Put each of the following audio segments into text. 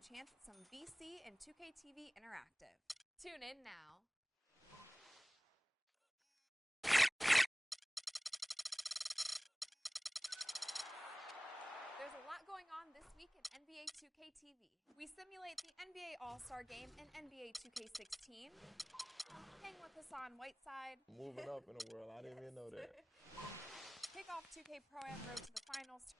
a chance at some VC and 2K TV Interactive. Tune in now. There's a lot going on this week in NBA 2K TV. We simulate the NBA All-Star Game and NBA 2K16. Hang with Hassan Whiteside. Moving up in the world, I didn't even know that. Kick off 2K Pro-Am Road to the Finals.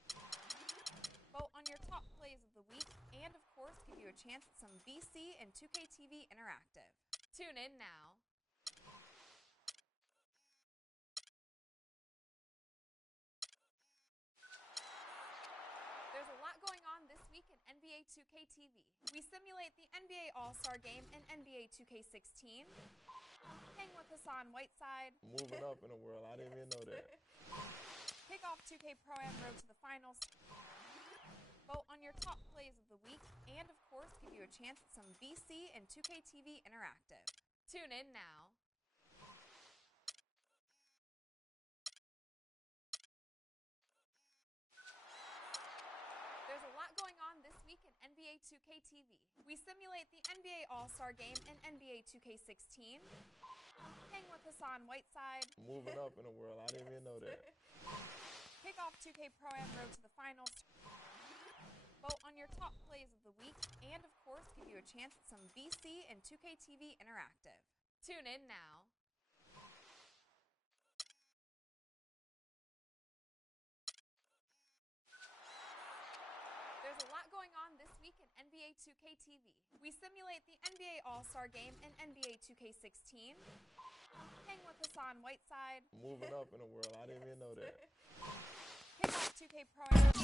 Vote on your top plays of the week, and of course, give you a chance at some VC and 2K TV Interactive. Tune in now. There's a lot going on this week in NBA 2K TV. We simulate the NBA All-Star Game and NBA 2K16. Hang with Hassan Whiteside. Moving up in the world, I didn't even know that. Kick off 2K Pro-Am Road to the Finals. Vote on your top plays of the week, and of course, give you a chance at some VC and 2K TV Interactive. Tune in now. There's a lot going on this week in NBA 2K TV. We simulate the NBA All-Star Game and NBA 2K16. Hang with Hassan Whiteside. Moving up in the world, I didn't even know that. Kick off 2K Pro-Am Road to the Finals. Vote on your top plays of the week, and of course, give you a chance at some VC and 2K TV Interactive. Tune in now. There's a lot going on this week in NBA 2K TV. We simulate the NBA All-Star Game and NBA 2K16. Hang with Hassan Whiteside. Moving up in the world, I didn't even know that. Kick off 2K Pro-Am.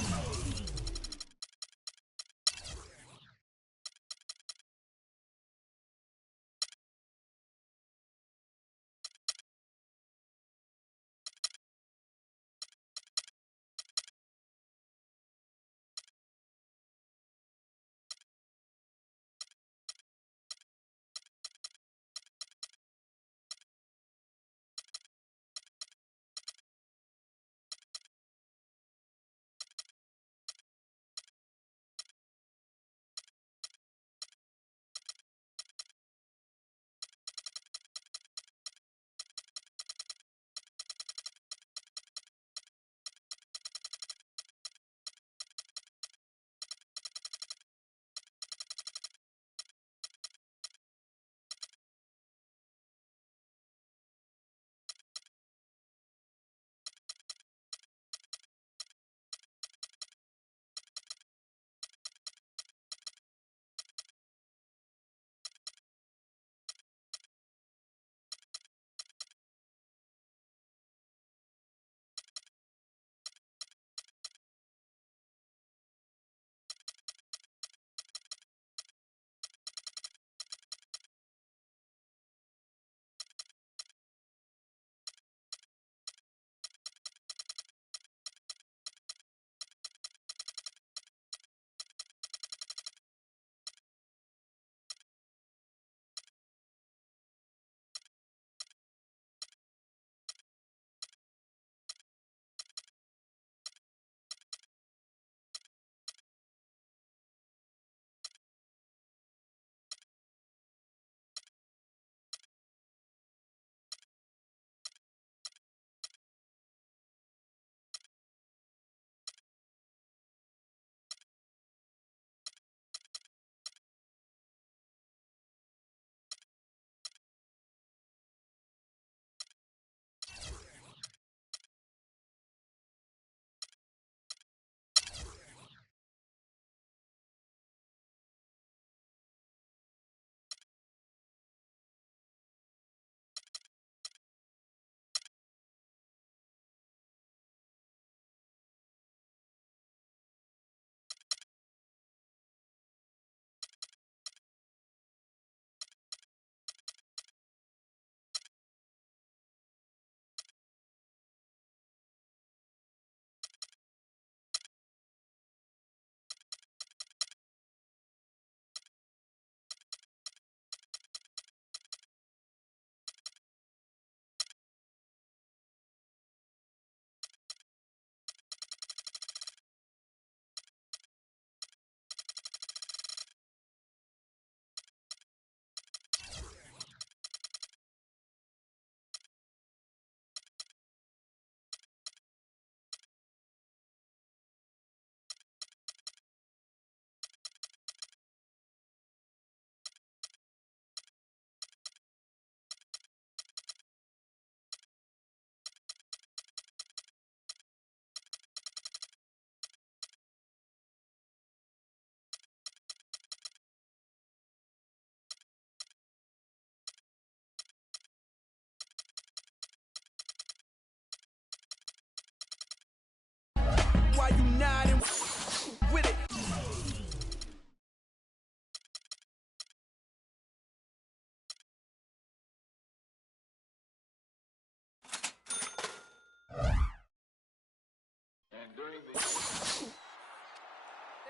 There's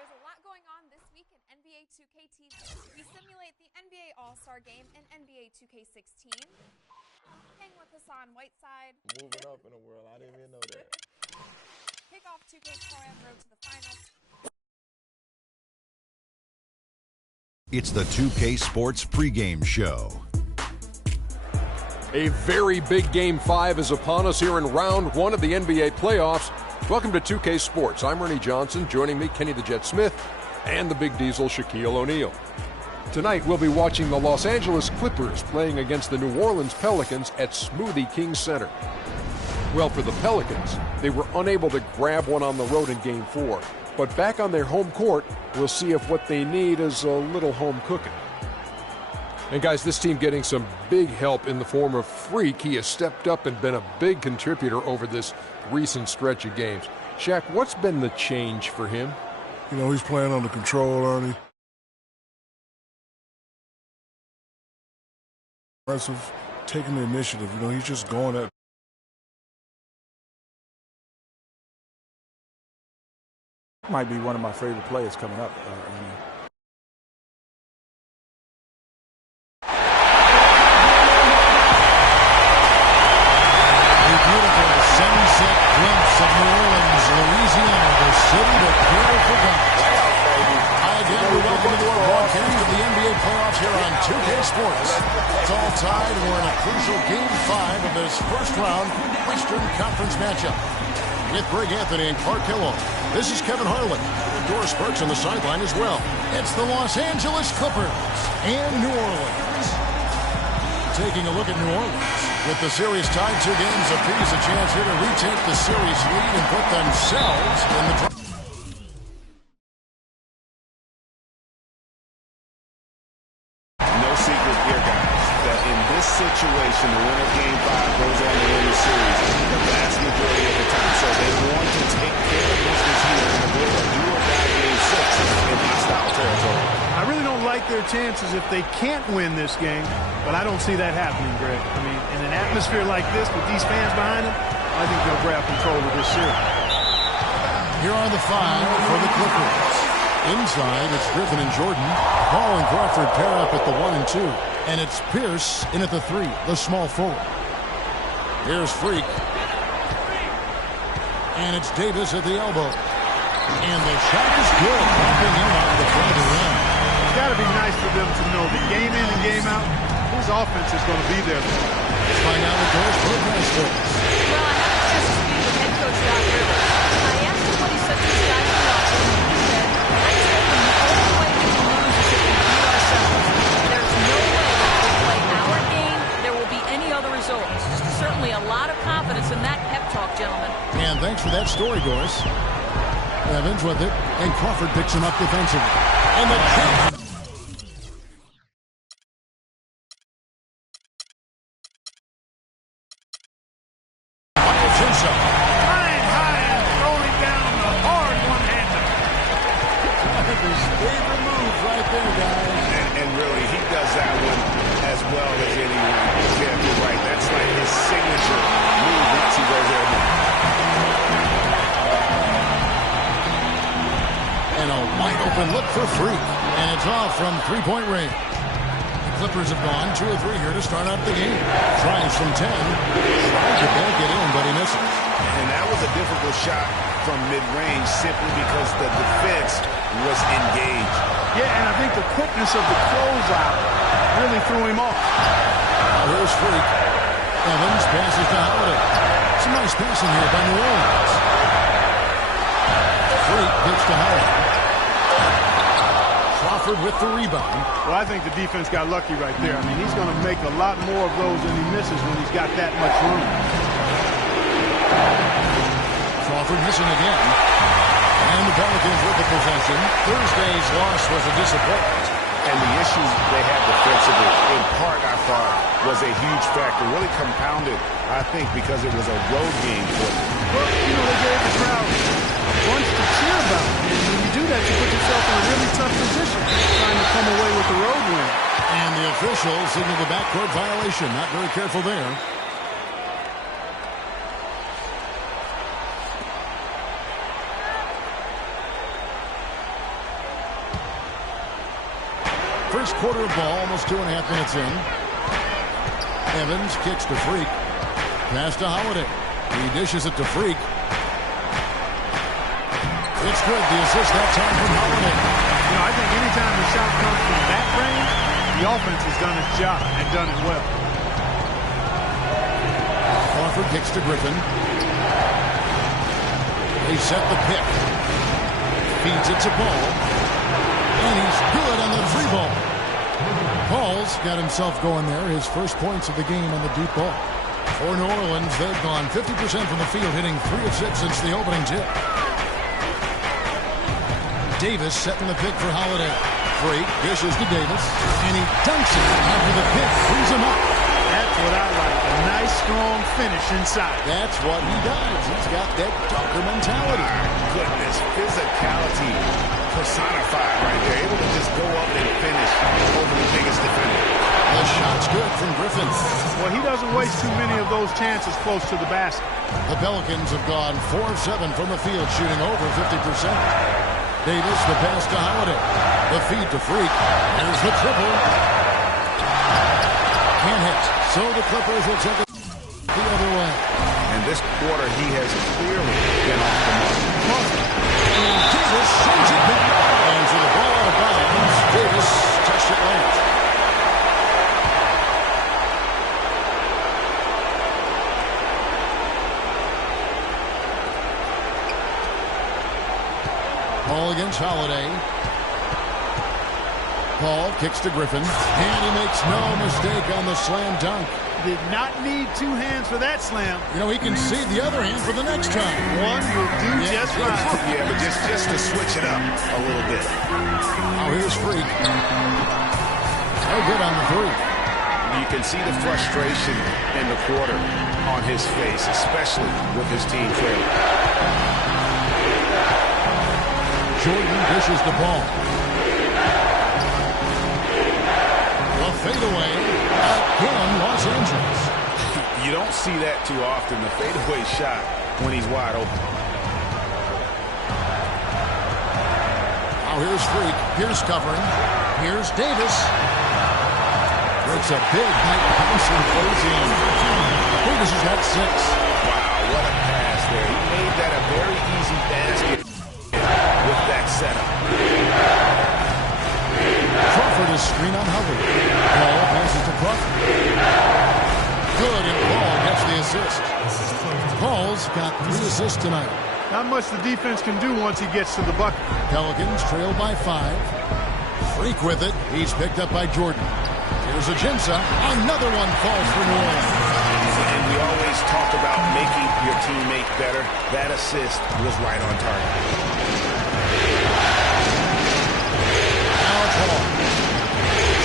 a lot going on this week in NBA 2K TV. We simulate the NBA All-Star Game and NBA 2K16. Hang with Hassan Whiteside. Moving up in the world. I didn't even know that. Kick off 2K Pro-Am Road to the Finals. It's the 2K Sports pregame show. A very big Game 5 is upon us here in round one of the NBA playoffs. Welcome to 2K Sports. I'm Ernie Johnson. Joining me, Kenny the Jet Smith and the Big Diesel, Shaquille O'Neal. Tonight, we'll be watching the Los Angeles Clippers playing against the New Orleans Pelicans at Smoothie King Center. Well, for the Pelicans, they were unable to grab one on the road in Game 4. But back on their home court, we'll see if what they need is a little home cooking. And guys, this team getting some big help in the form of Freak. He has stepped up and been a big contributor over this recent stretch of games. Shaq, what's been the change for him? You know, he's playing under control, Ernie. Aggressive, taking the initiative. You know, he's just going at. Might be one of my favorite players coming up, Ernie. Sunset glimpse of New Orleans, Louisiana, the city that Peter forgot. Hi again, and welcome to our broadcast of the NBA playoffs here on 2K Sports. It's all tied. We're in a crucial Game 5 of this first-round Western Conference matchup. With Greg Anthony and Clark Kellogg, this is Kevin Harlan. Doris Burks on the sideline as well. It's the Los Angeles Clippers and New Orleans. Taking a look at New Orleans. With the series tied 2 games apiece, a chance here to retake the series lead and put themselves in the draw. No secret here, guys, that in this situation, the winner of Game 5 goes on to win the series the vast majority of the time. So they want to take care of business here and avoid a do-or-die Game 6 in hostile territory. I really don't like their chances if they can't win this game, but I don't see that happening, Greg. I mean, in an atmosphere like this with these fans behind them, I think they'll grab control of this series. Here are the 5 for the Clippers. Inside, it's Griffin and Jordan. Paul and Crawford pair up at the 1 and 2. And it's Pierce in at the 3, the small forward. Here's Freak. And it's Davis at the elbow. And the shot is good, popping in off the front of the rim. It's got to be nice for them to know that game in and game out, his offense is going to be there. Let's find out what Doris Burks does. Well, I had a chance to speak with head coach Doc Rivers. I asked him what he said to his guys in the locker room. He said, I told them the only way we can lose is if we beat ourselves. There's no way if we play our game, there will be any other results. Certainly a lot of confidence in that pep talk, gentlemen. And thanks for that story, Doris. Evans with it, and Crawford picks him up defensively. And the kick. Flying high and throwing down the hard one-hander. His favorite move right there, guys. And really, he does that one as well as anyone. Yeah, you're right. That's like his signature move once he goes there. And a wide open look for Freak. And it's off from three-point range. The Clippers have gone 2 or 3 here to start out the game. Tries from 10. Tries to bank it in, but he misses. And that was a difficult shot from mid-range simply because the defense was engaged. Yeah, and I think the quickness of the closeout really threw him off. Here's Freak. Evans passes to Holiday. Some nice passing here by New Orleans. Freak pitch to Holiday. Crawford with the rebound. Well, I think the defense got lucky right there. I mean, he's going to make a lot more of those than he misses when he's got that much room. Crawford missing again. And the Pelicans with the possession. Thursday's loss was a disappointment. And the issues they had defensively, in part, I thought, was a huge factor. Really compounded, I think, because it was a road game for them. Well, you know, they gave the crowd a bunch to cheer about. And when you do that, you put yourself in a really tough position trying to come away with the road win. And the official signaled the backcourt violation. Not very careful there. First quarter of ball, almost 2.5 minutes in. Evans kicks to Freak. Pass to Holiday. He dishes it to Freak. It's good. The assist that time from Holiday. You know, I think anytime the shot comes from that range, the offense has done its job and done it well. Crawford kicks to Griffin. They set the pick. Feeds it to Ball. And he's good on the 3-ball. Ball's got himself going there. His first points of the game on the deep ball. For New Orleans, they've gone 50% from the field, hitting 3 of 6 since the opening tip. Davis setting the pick for Holiday. Freak dishes to Davis, and he dunks it after the pick frees him up. That's what I like. A nice, strong finish inside. That's what he does. He's got that dunker mentality. Goodness, physicality personified right there. Able to just go up and finish over the biggest defender. The shot's good from Griffin. Well, he doesn't waste too many of those chances close to the basket. The Pelicans have gone 4 of 7 from the field, shooting over 50%. Davis, the pass to Holiday. The feed to Freak. There's the triple. Can't hit. So the Clippers will take it the other way. And this quarter, he has clearly been off the mark. And Davis sends it back. And to the ball out of bounds. Davis touched it late. Ball against Holiday. Paul kicks to Griffin, and he makes no mistake on the slam dunk. Did not need 2 hands for that slam. You know, he can save the other hand for the next time. One will do just fine. Yeah, but just to switch it up a little bit. Now here's Freak. No good on the 3. You can see the frustration in the quarter on his face, especially with his team trailing. Jordan dishes the ball. A fadeaway. Again, Los Angeles. You don't see that too often, the fadeaway shot when he's wide open. Now here's Freak. Here's covering. Here's Davis. Breaks a big height bounce and goes in. Davis has got 6. Wow, what a pass there. He made that a very easy basket with that setup. Crawford is screen on Hubbard. Ball passes to Crawford. Good, and Paul gets the assist. Paul's got 3 assists tonight. Not much the defense can do once he gets to the bucket. Pelicans trail by 5. Freak with it. He's picked up by Jordan. Here's Ajinça. Another one falls for New Orleans. And we always talk about making your teammate better. That assist was right on target. Now Paul.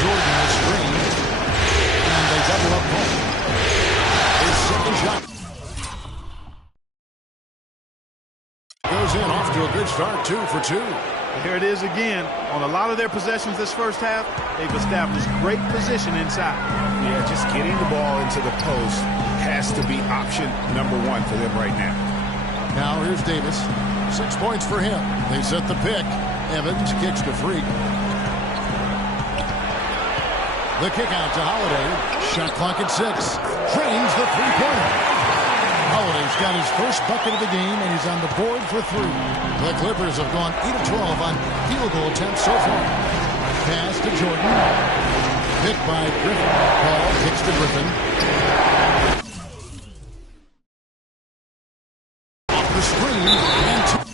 Jordan is screened. And they double up Paul. His second shot. Goes in off to a good start. 2 for 2. Here it is again. On a lot of their possessions this first half, they've established great position inside. Yeah, just getting the ball into the post has to be option number 1 for them right now. Now here's Davis. 6 points for him. They set the pick. Evans kicks to Freak. The kick out to Holiday. Shot clock at 6. Drains the 3-pointer. Holiday's got his first bucket of the game, and he's on the board for 3. The Clippers have gone 8 of 12 on field goal attempts so far. Pass to Jordan. Picked by Griffin. Paul kicks to Griffin. Off the screen, and 2.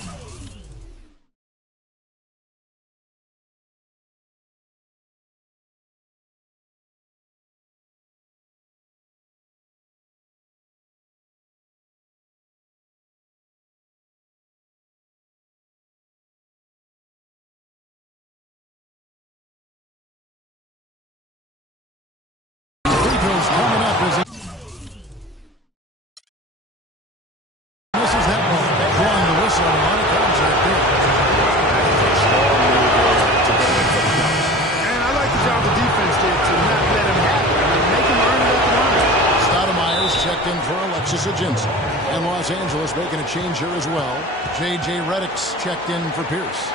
Coming up as he misses that one. Blowing the whistle on a lot of times right there. And I like the job the defense did to not let him happen. I mean, make him earn it at the line. Stoudemire's checked in for Alexis Ajinça. And Los Angeles making a change here as well. J.J. Redick's checked in for Pierce.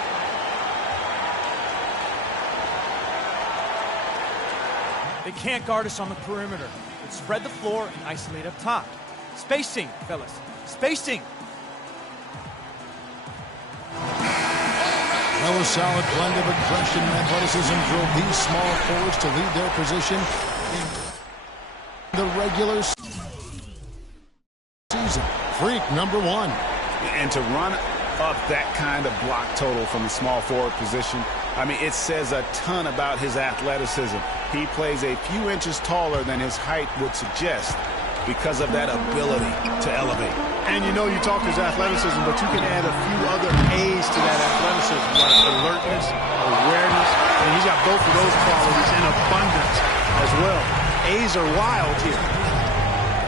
They can't guard us on the perimeter. Let's spread the floor and isolate up top. Spacing, fellas. Spacing. Well, a solid blend of aggression and athleticism drove these small forwards to lead their position in the regular season. Freak, number 1. And to run up that kind of block total from the small forward position, I mean, it says a ton about his athleticism. He plays a few inches taller than his height would suggest because of that ability to elevate. And you know, you talk his athleticism, but you can add a few other A's to that athleticism, like alertness, awareness, and he's got both of those qualities in abundance as well. A's are wild here.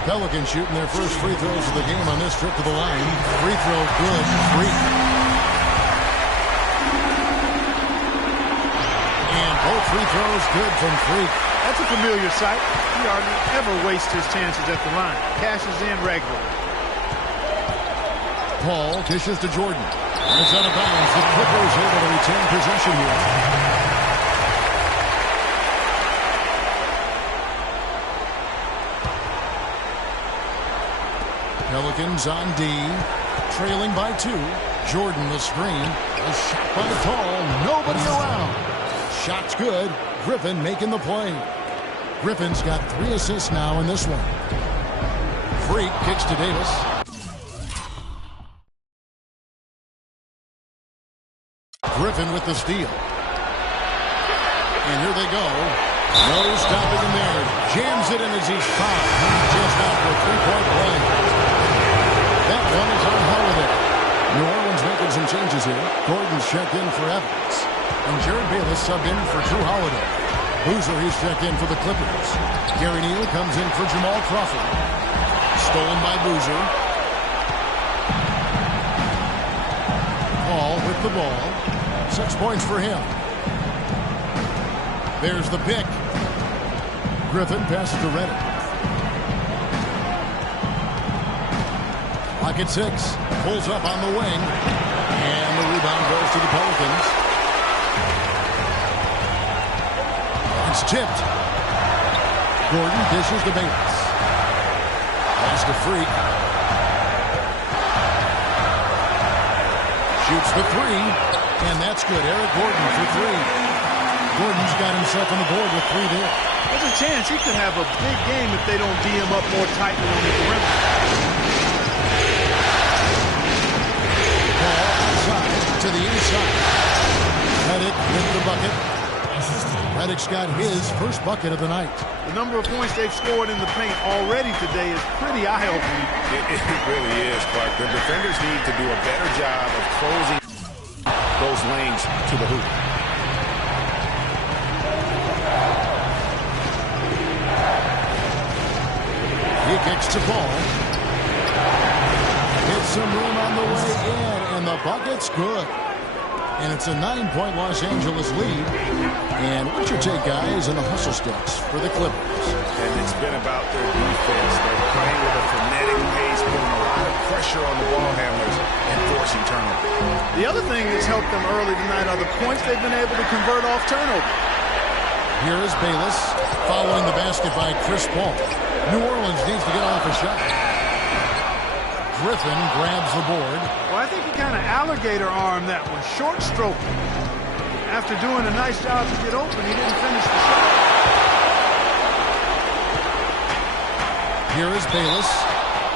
Pelicans shooting their first free throws of the game on this trip to the line. Free throw good. Freak. And both free throws good from Freak. That's a familiar sight. He hardly ever wastes his chances at the line. Cashes in regularly. Paul dishes to Jordan. And it's out of bounds. The Clippers able to retain possession here. Pelicans on D, trailing by 2. Jordan the screen. A shot by Tall. Nobody around. Shot's good. Griffin making the play. Griffin's got 3 assists now in this one. Freak kicks to Davis. Griffin with the steal. And here they go. No stopping him there. Jams it in as he's fouled. Just out for a 3-point play. That one is on Holiday. New Orleans making some changes here. Gordon's checked in for Evans. And Jared Bayless subbed in for Drew Holiday. Boozer, he's checked in for the Clippers. Gary Neal comes in for Jamal Crawford. Stolen by Boozer. Paul with the ball. 6 points for him. There's the pick. Griffin passes to Redick. Lock at 6. Pulls up on the wing. And the rebound goes to the Pelicans. It's tipped. Gordon dishes to Bayless. Pass to Freak. Shoots the 3. And that's good. Eric Gordon for 3. Gordon's got himself on the board with 3 there. There's a chance he could have a big game if they don't D him up more tightly on the perimeter. To the inside. Redick with the bucket. Redick's got his first bucket of the night. The number of points they've scored in the paint already today is pretty eye-opening. It really is, Clark. The defenders need to do a better job of closing those lanes to the hoop. He kicks to Paul. Gets some room on the way in, and the bucket's good. And it's a 9-point Los Angeles lead. And what's your take, guys, in the hustle sticks for the Clippers? And it's been about their defense. They're playing with a frenetic pace, putting a lot of pressure on the ball handlers and forcing turnovers. The other thing that's helped them early tonight are the points they've been able to convert off turnover. Here is Bayless following the basket by Chris Paul. New Orleans needs to get off a shot. Griffin grabs the board. Well, I think he kind of alligator armed that one. Short stroke. After doing a nice job to get open, he didn't finish the shot. Here is Bayless.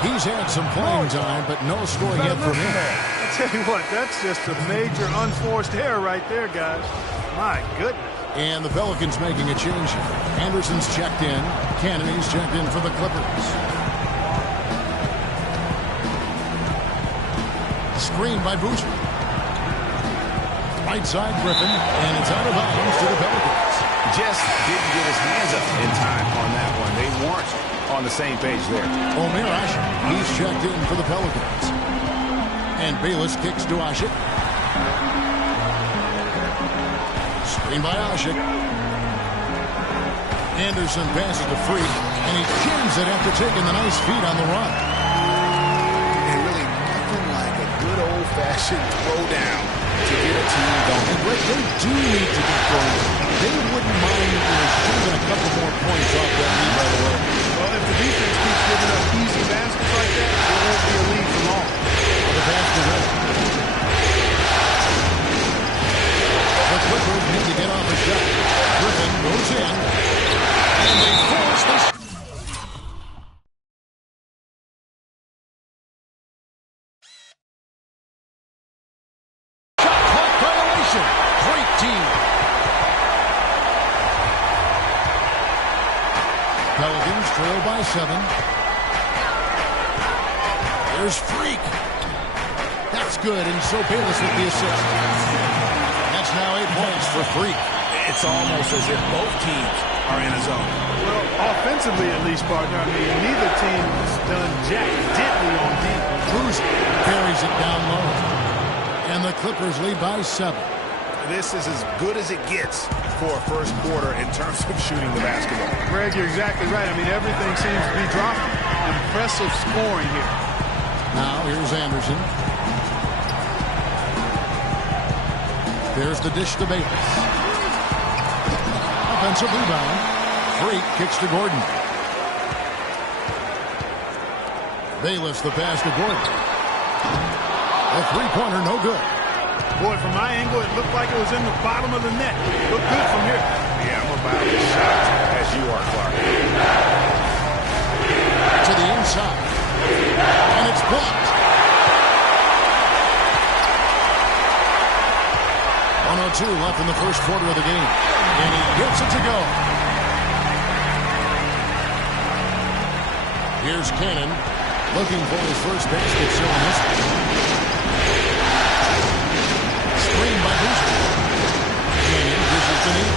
He's had some playing time, but no score yet from him. I tell you what, that's just a major unforced error right there, guys. My goodness. And the Pelicans making a change here. Anderson's checked in. Kennedy's checked in for the Clippers. Screen by Boozer. Right side Griffin, and it's out of bounds to the Pelicans. Just didn't get his hands up in time on that one. They weren't on the same page there. Omer Asik, he's checked in for the Pelicans. And Bayless kicks to Asik. Screen by Asik. Anderson passes to Freak, and he jams it after taking the nice feed on the run. And really nothing like a good old-fashioned throwdown to get a team going. And Greg, they do need to get going. They wouldn't mind even a couple more points off that lead, by the way. Well, if the defense keeps giving up easy baskets like that, it won't be a lead for long. The basket ready. The Clippers need to get off a shot. Griffin goes in, and they force the shot. Shot clock violation. Great team. Pelicans trail by 7. There's Freak. That's good, and so Bayless with the assist. That's now 8 points for Freak. It's almost as if both teams are in a zone. Well, offensively at least, partner. I mean, neither team has done jack diddly on D. Cruz carries it down low. And the Clippers lead by 7. This is as good as it gets for a first quarter in terms of shooting the basketball. Greg, you're exactly right. I mean, everything seems to be dropping. Impressive scoring here. Now, here's Anderson. There's the dish to Bayless. Offensive rebound. Freak kicks to Gordon. Bayless the pass to Gordon. A three-pointer, no good. Boy, from my angle, it looked like it was in the bottom of the net. Looked good from here. Yeah, I'm about as shocked as you are, Clark. To the inside. And it's blocked. 1:02 left in the first quarter of the game. And he gets it to go. Here's Cannon looking for his first basket still in this one. Screen by Booster. Cannon dishes to Neal.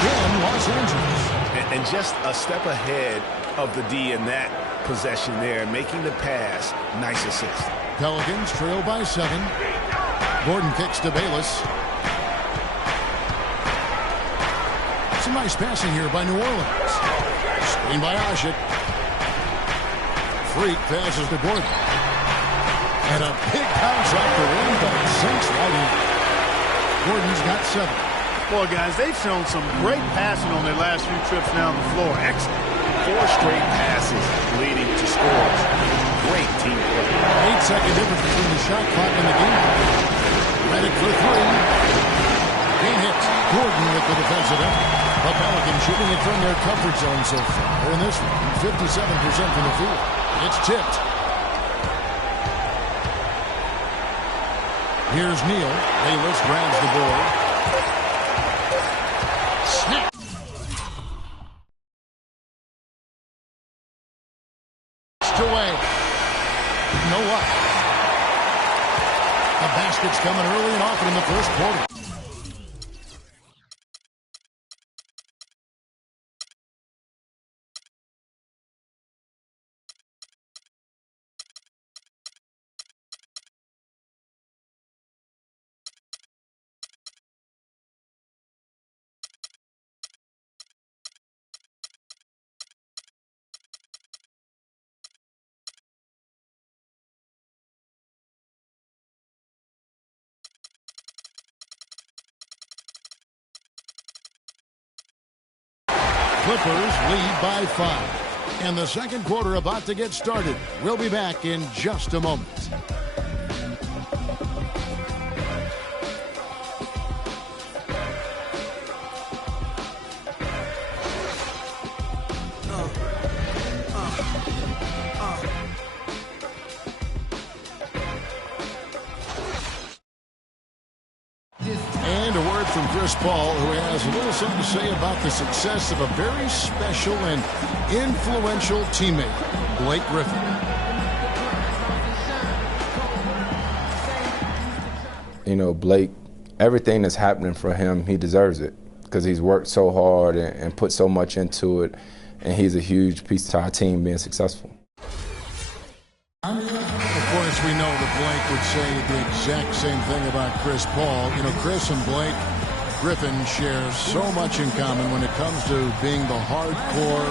Again, Los Angeles. And just a step ahead of the D in that possession there, making the pass. Nice assist. Pelicans trail by 7. Gordon kicks to Bayless. Some nice passing here by New Orleans. Screen by Asik. Freak passes to Gordon. And a big bounce off the rim, but it sinks right in. Gordon's got 7. Boy, guys, they've shown some great passing on their last few trips down the floor. Excellent. 4 straight passes leading to scores. Great team play. 8-second difference between the shot clock and the game. Ready for 3. Game hit. Gordon with the defensive effort. The Pelicans shooting it from their comfort zone so far. In this one, 57% from the field. It's tipped. Here's Neal. Bayless grabs the board. Snap. Away. You know what? The basket's coming early and often in the first quarter. Clippers lead by 5. And the second quarter about to get started. We'll be back in just a moment. And a word from Chris Paul, who has a little something to say about the success of a very special and influential teammate, Blake Griffin. You know, Blake, everything that's happening for him, he deserves it because he's worked so hard and put so much into it, and he's a huge piece to our team being successful. Of course, we know that Blake would say the exact same thing about Chris Paul. You know, Chris and Blake Griffin share so much in common when it comes to being the hardcore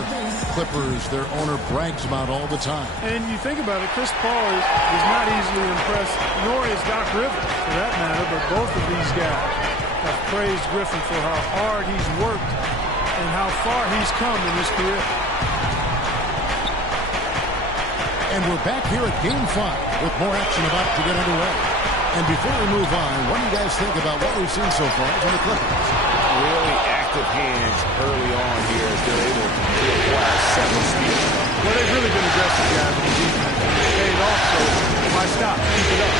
Clippers their owner brags about all the time. And you think about it, Chris Paul is not easily impressed, nor is Doc Rivers, for that matter, but both of these guys have praised Griffin for how hard he's worked and how far he's come in his career. And we're back here at Game 5 with more action about to get underway. And before we move on, what do you guys think about what we've seen so far from the Clippers? Really active hands early on here as they're able to acquire several steals. Well, they've really been aggressive, guys, in the defense. It's paid off, so why stop? Keep it up.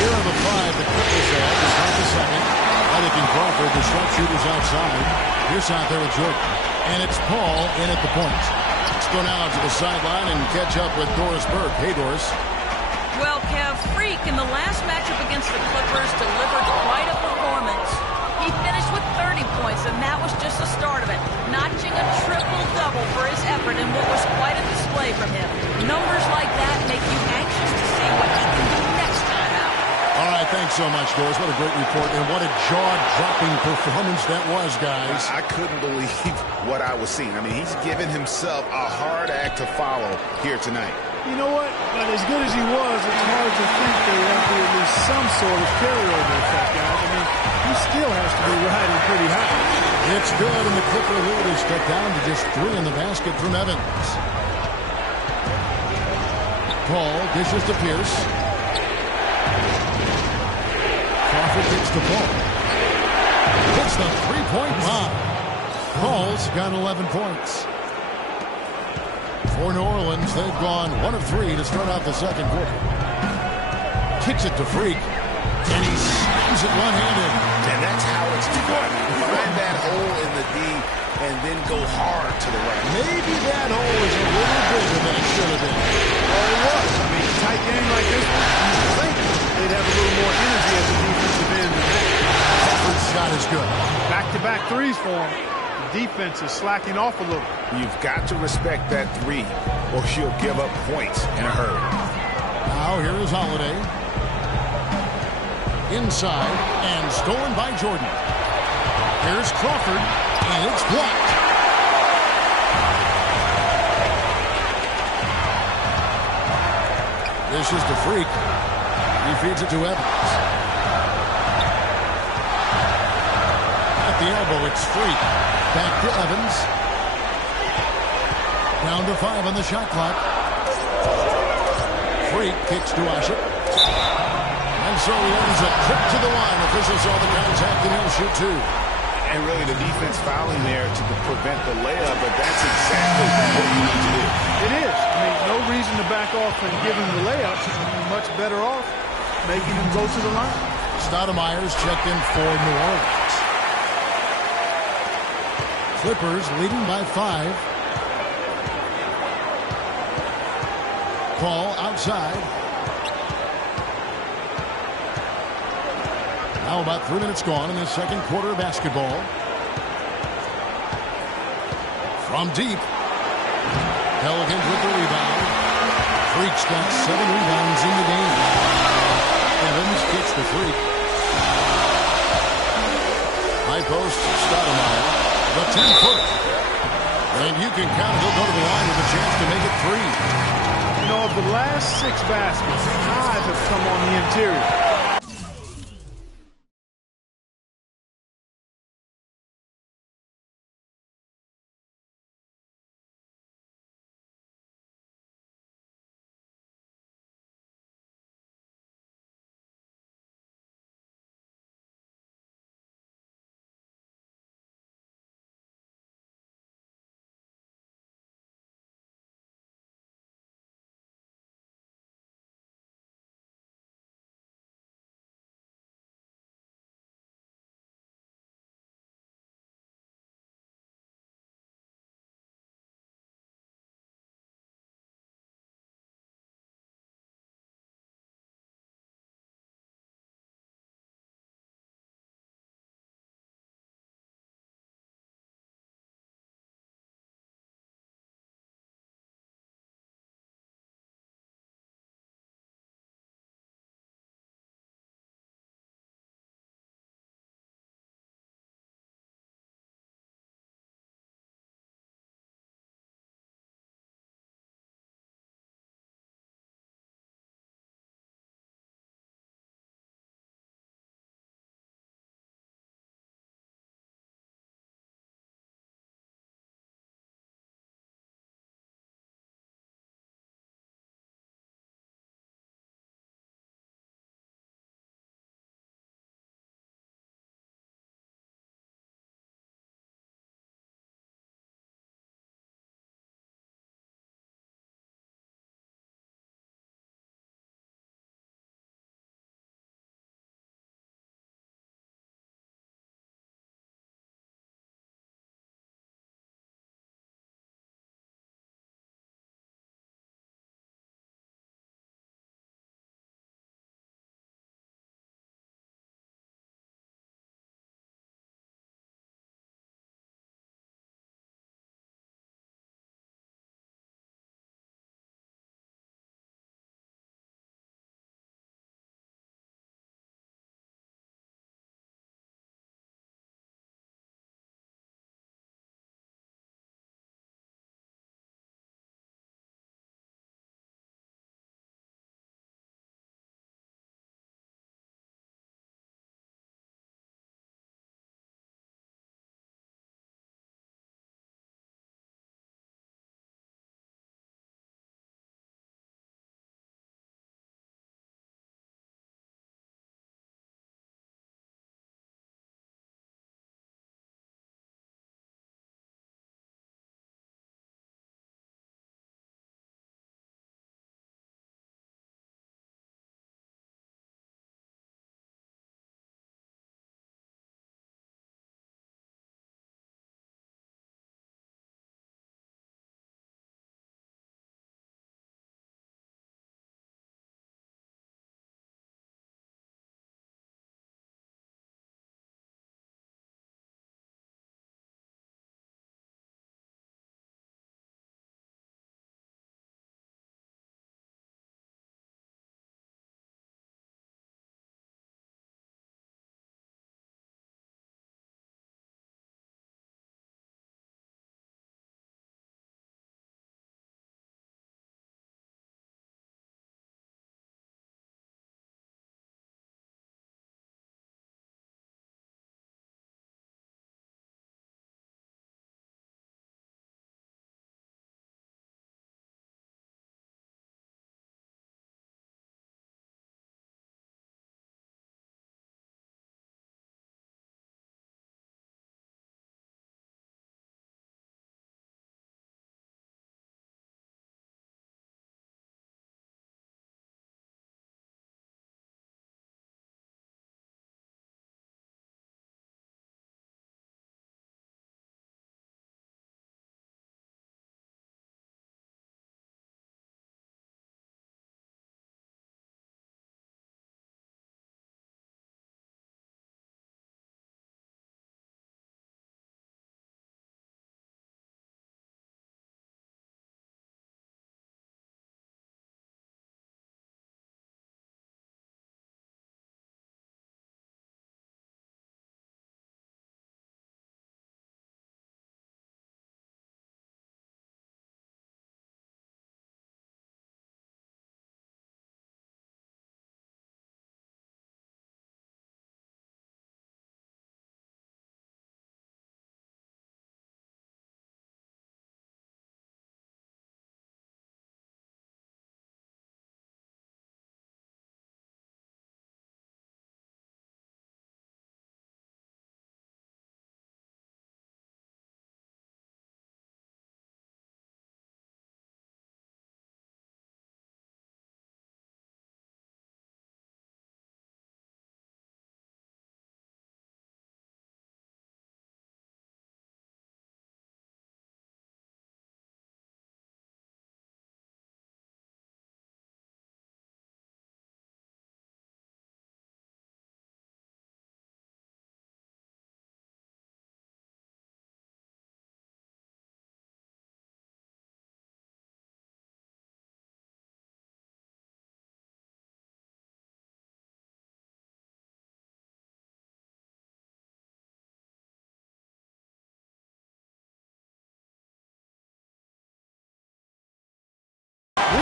Here on the 5, the Clippers have to start the second. Alec and Crawford, the sharpshooters outside. Pierce out there with Jordan. And it's Paul in at the point. Let's go now to the sideline and catch up with Doris Burke. Hey, Doris. Well, Kev, Freak in the last matchup against the Clippers delivered quite a performance. He finished with 30 points, and that was just the start of it, notching a triple-double for his effort in what was quite a display from him. Numbers like that make you anxious to see what he can do next time out. All right, thanks so much, Doris. What a great report, and what a jaw-dropping performance that was, guys. I couldn't believe what I was seeing. I mean, he's given himself a hard act to follow here tonight. You know what? But as good as he was, it's hard to think there won't be at least some sort of carryover effect, guys. I mean, he still has to be riding pretty high. It's good, and the Clipper lead is cut down to just 3 in the basket from Evans. Paul dishes to Pierce. Crawford gets to Paul. Hits the three-point bomb. Paul's got 11 points. For New Orleans, they've gone 1 of 3 to start out the second quarter. Kicks it to Freak, and he slams it one-handed. And that's how it's done. Find that hole in the D and then go hard to the right. Maybe that hole is a little bigger than it should have been. Well, it was. I mean, a tight game like this one, you think they'd have a little more energy at the defensive end than that. Crawford's shot is good. Back-to-back threes for him. The defense is slacking off a little. You've got to respect that 3, or she'll give up points in a hurry. Now here is Holiday. Inside, and stolen by Jordan. Here's Crawford, and it's blocked. This is the Freak. He feeds it to Evans. At the elbow, it's Freak. Back to Evans. Down to 5 on the shot clock. Freak kicks to Asher. And so he ends a trip to the line. Officials saw the contact, and he'll shoot 2. And really the defense fouling there to prevent the layup, but that's exactly what you need to do. It is. I mean, no reason to back off and give him the layup. You're much better off making him go to the line. Stoudemire's checked in for New Orleans. Clippers leading by 5. Paul outside. Now about 3 minutes gone in the second quarter of basketball. From deep. Pelicans with the rebound. Freak's got 7 rebounds in the game. Evans gets the Freak. High post, Stoudemire. The 10-footer. And you can count it. He'll go to the line with a chance to make it 3. You know, of the last 6 baskets, 5 have come on the interior.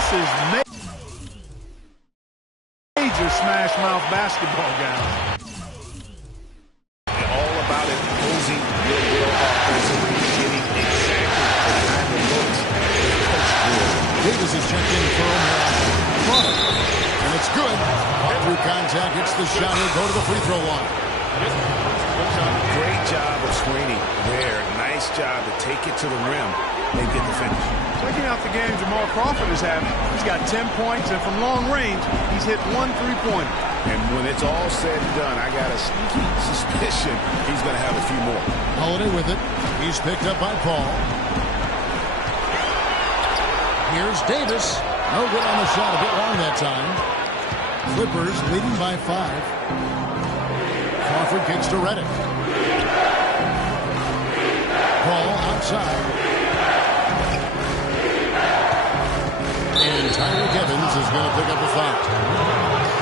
is major smash mouth basketball, guys. All about imposing your will offensively, getting exactly the kind of looks Coach Brewer. Davis is checked in for Crawford. And it's good. Off through contact, hits the shot. He'll go to the free throw line. Great job of screening there. Nice job to take it to the rim and get the finish. Checking out the game Jamal Crawford is having, he's got 10 points, and from long range, he's hit 1 3-pointer. And when it's all said and done, I got a sneaky suspicion he's going to have a few more. Holiday with it. He's picked up by Paul. Here's Davis. No good on the shot. A bit long that time. Clippers leading by 5. Crawford kicks to Redick. Paul outside. And Tyreke Evans is going to pick up a foul.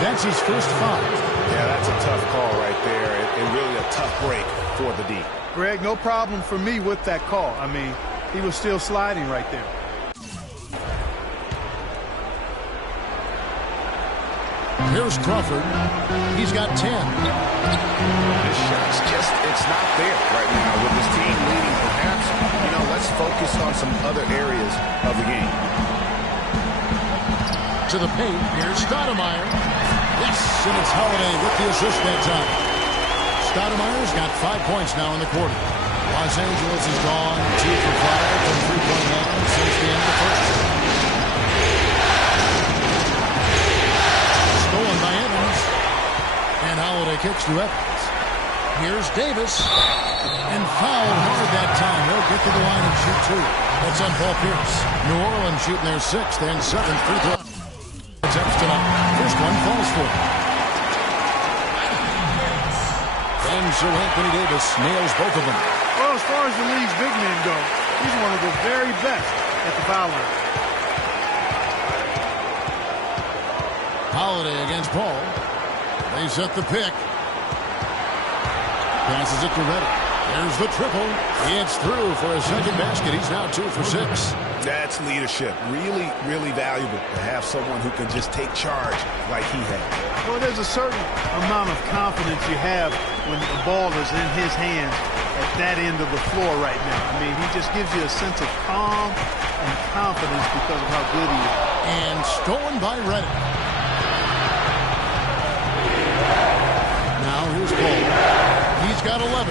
That's his first foul. Yeah, that's a tough call right there. And really a tough break for the D. Greg, no problem for me with that call. I mean, he was still sliding right there. Here's Crawford. He's got 10. This shot's just, it's not there right now. With this team leading, perhaps, let's focus on some other areas of the game. To the paint. Here's Stoudemire. Yes, and it's Holiday with the assist that time. Stoudemire's got 5 points now in the quarter. Los Angeles has gone 2 for 5 from 3-point line since the end of the first. Stolen by Evans. And Holiday kicks to Evans. Here's Davis. And fouled hard that time. They'll get to the line and shoot 2. That's on Paul Pierce. New Orleans shooting their 6th and 7th free throw attempts tonight. First one falls for him. And so Anthony Davis nails both of them. Well, as far as the league's big men go, he's one of the very best at the foul line. Holiday against Paul. They set the pick. Passes it to Redick. There's the triple. It's through for a second basket. He's now 2 for 6. That's leadership. Really, really valuable to have someone who can just take charge like he had. Well, there's a certain amount of confidence you have when the ball is in his hands at that end of the floor right now. I mean, he just gives you a sense of calm and confidence because of how good he is. And stolen by Redick. Now here's Paul. He's got 11.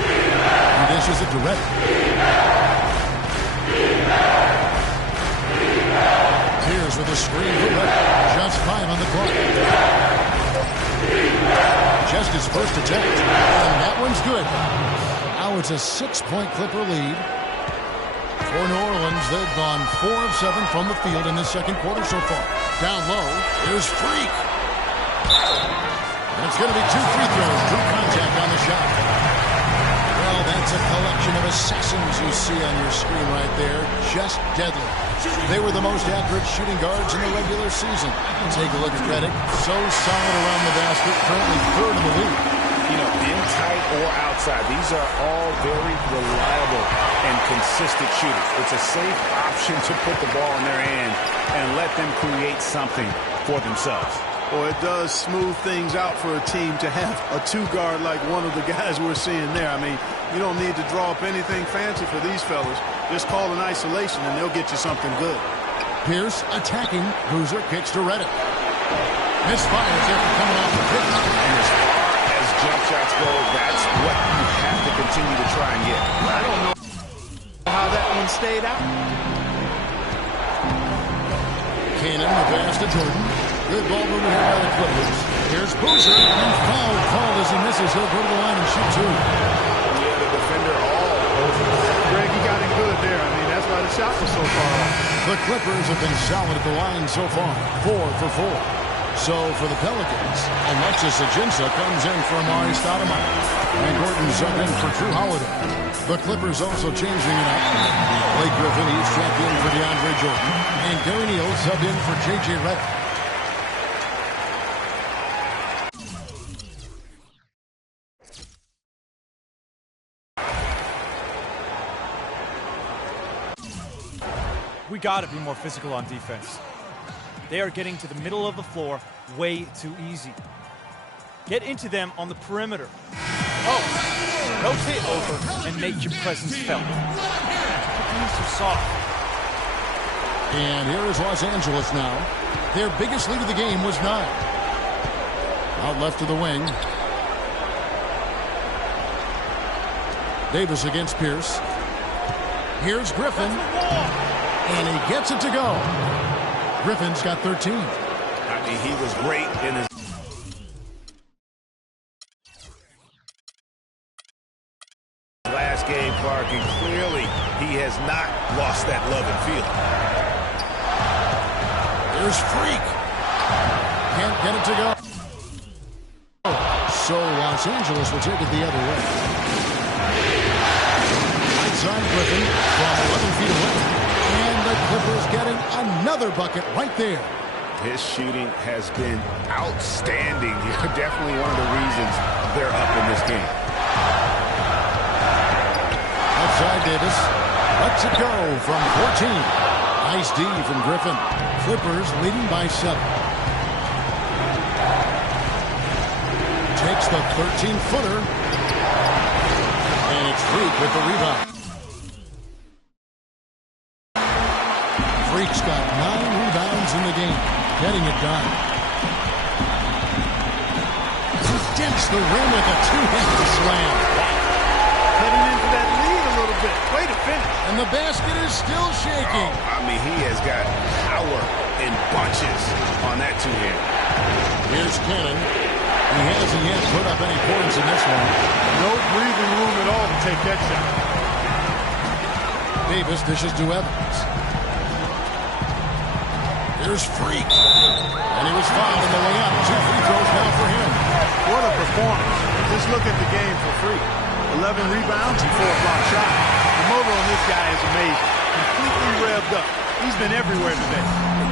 He dishes it to Redick. Pierce with a screen for Redick. Just 5 on the clock. Just his first attempt. And that one's good. Now it's a 6-point Clipper lead. For New Orleans, they've gone 4 of 7 from the field in this second quarter so far. Down low, there's Freak. And it's going to be 2 free throws. Drew contact on the shot. Well, that's a collection of assassins you see on your screen right there. Just deadly. They were the most accurate shooting guards in the regular season. Take a look at Redick. So solid around the basket. Currently 3rd in the league. In tight or outside, these are all very reliable and consistent shooters. It's a safe option to put the ball in their hand and let them create something for themselves. Well, it does smooth things out for a team to have a 2-guard like one of the guys we're seeing there. I mean, you don't need to draw up anything fancy for these fellas. Just call an isolation and they'll get you something good. Pierce attacking. Boozer kicks to Redick. Misfires after coming off the pick. And as far as jump shots go, that's what you have to continue to try and get. I don't know how that one stayed out. Cannon, the pass to Jordan. Good ball movement here by the Clippers. Here's Boozer. And foul called as he misses. He'll go to the line and shoot 2. Yeah, the defender all over. Greg, he got him good there. I mean, that's why the shot was so far off. The Clippers have been solid at the line so far. 4 for 4. So for the Pelicans, Alexis Ajinça comes in for Amari Stoudemire. And Gordon subbed in for Drew Holiday. The Clippers also changing it up. Blake Griffin, he's checked in for DeAndre Jordan. And Gary Neal subbed in for J.J. Redick. We got to be more physical on defense. They are getting to the middle of the floor way too easy. Get into them on the perimeter. Oh, rotate over and make your presence felt. Being too soft. And here is Los Angeles now. Their biggest lead of the game was 9. Out left to the wing. Davis against Pierce. Here's Griffin. And he gets it to go. Griffin's got 13. I mean, he was great in his last game, Clark, and clearly he has not lost that love and feeling. There's Freak. Can't get it to go. So Los Angeles will take it the other way. Outside Griffin from 11 feet away. And the Clippers getting another bucket right there. His shooting has been outstanding. Definitely one of the reasons they're up in this game. Outside Davis. Lets it go from 14. Nice D from Griffin. Clippers leading by 7. Takes the 13-footer. And it's Freak with the rebound. Freak's got 9 rebounds in the game. Getting it done. He dents the rim with a 2-handed slam. Heading into that lead a little bit. Way to finish. And the basket is still shaking. I mean, he has got power in bunches on that two-hand. Here's Cannon. He hasn't yet put up any points in this one. No breathing room at all to take that shot. Davis dishes to Evans. Here's Freak. And he was fouled on the way out. 2 free throws now for him. What a performance. Just look at the game for Freak. 11 rebounds and 4 block shots. The motor on this guy is amazing. Completely revved up. He's been everywhere today.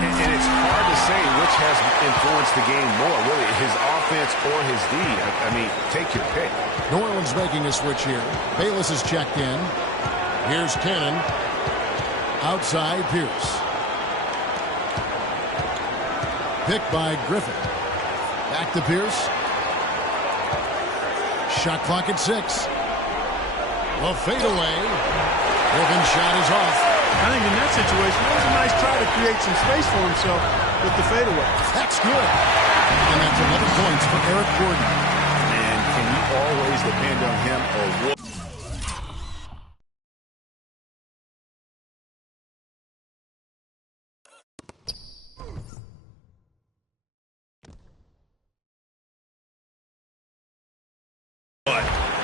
And it's hard to say which has influenced the game more, really, his offense or his D. I mean, take your pick. New Orleans making a switch here. Bayless is checked in. Here's Cannon. Outside Pierce. Picked by Griffin. Back to Pierce. Shot clock at 6. The fadeaway. Griffin's shot is off. I think in that situation, that was a nice try to create some space for himself with the fadeaway. That's good. And that's 11 points for Eric Gordon. And can you always depend on him or what?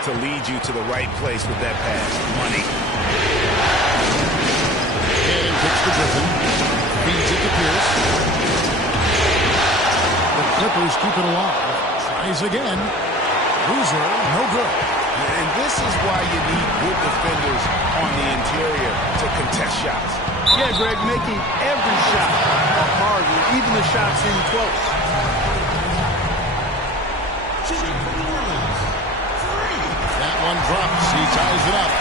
To lead you to the right place with that pass. Money. And picks to Griffin. Feeds it to Pierce. The Clippers keep it alive. Tries again. Loser, no good. And this is why you need good defenders on the interior to contest shots. Yeah, Greg, making every shot a harder, even the shots seem close. One drops. He ties it up.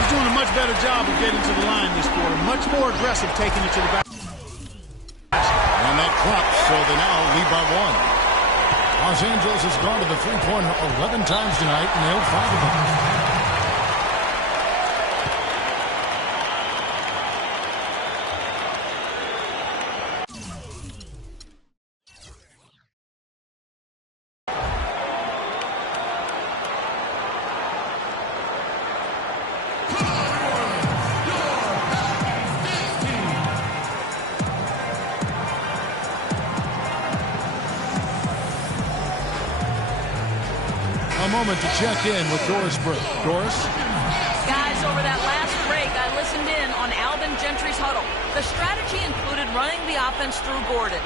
He's doing a much better job of getting to the line this quarter. Much more aggressive taking it to the back. And that drops, so they now lead by 1. Los Angeles has gone to the three-pointer 11 times tonight and nailed 5 of them. Moment to check in with Doris Burke. Doris? Guys, over that last break, I listened in on Alvin Gentry's huddle. The strategy included running the offense through Gordon.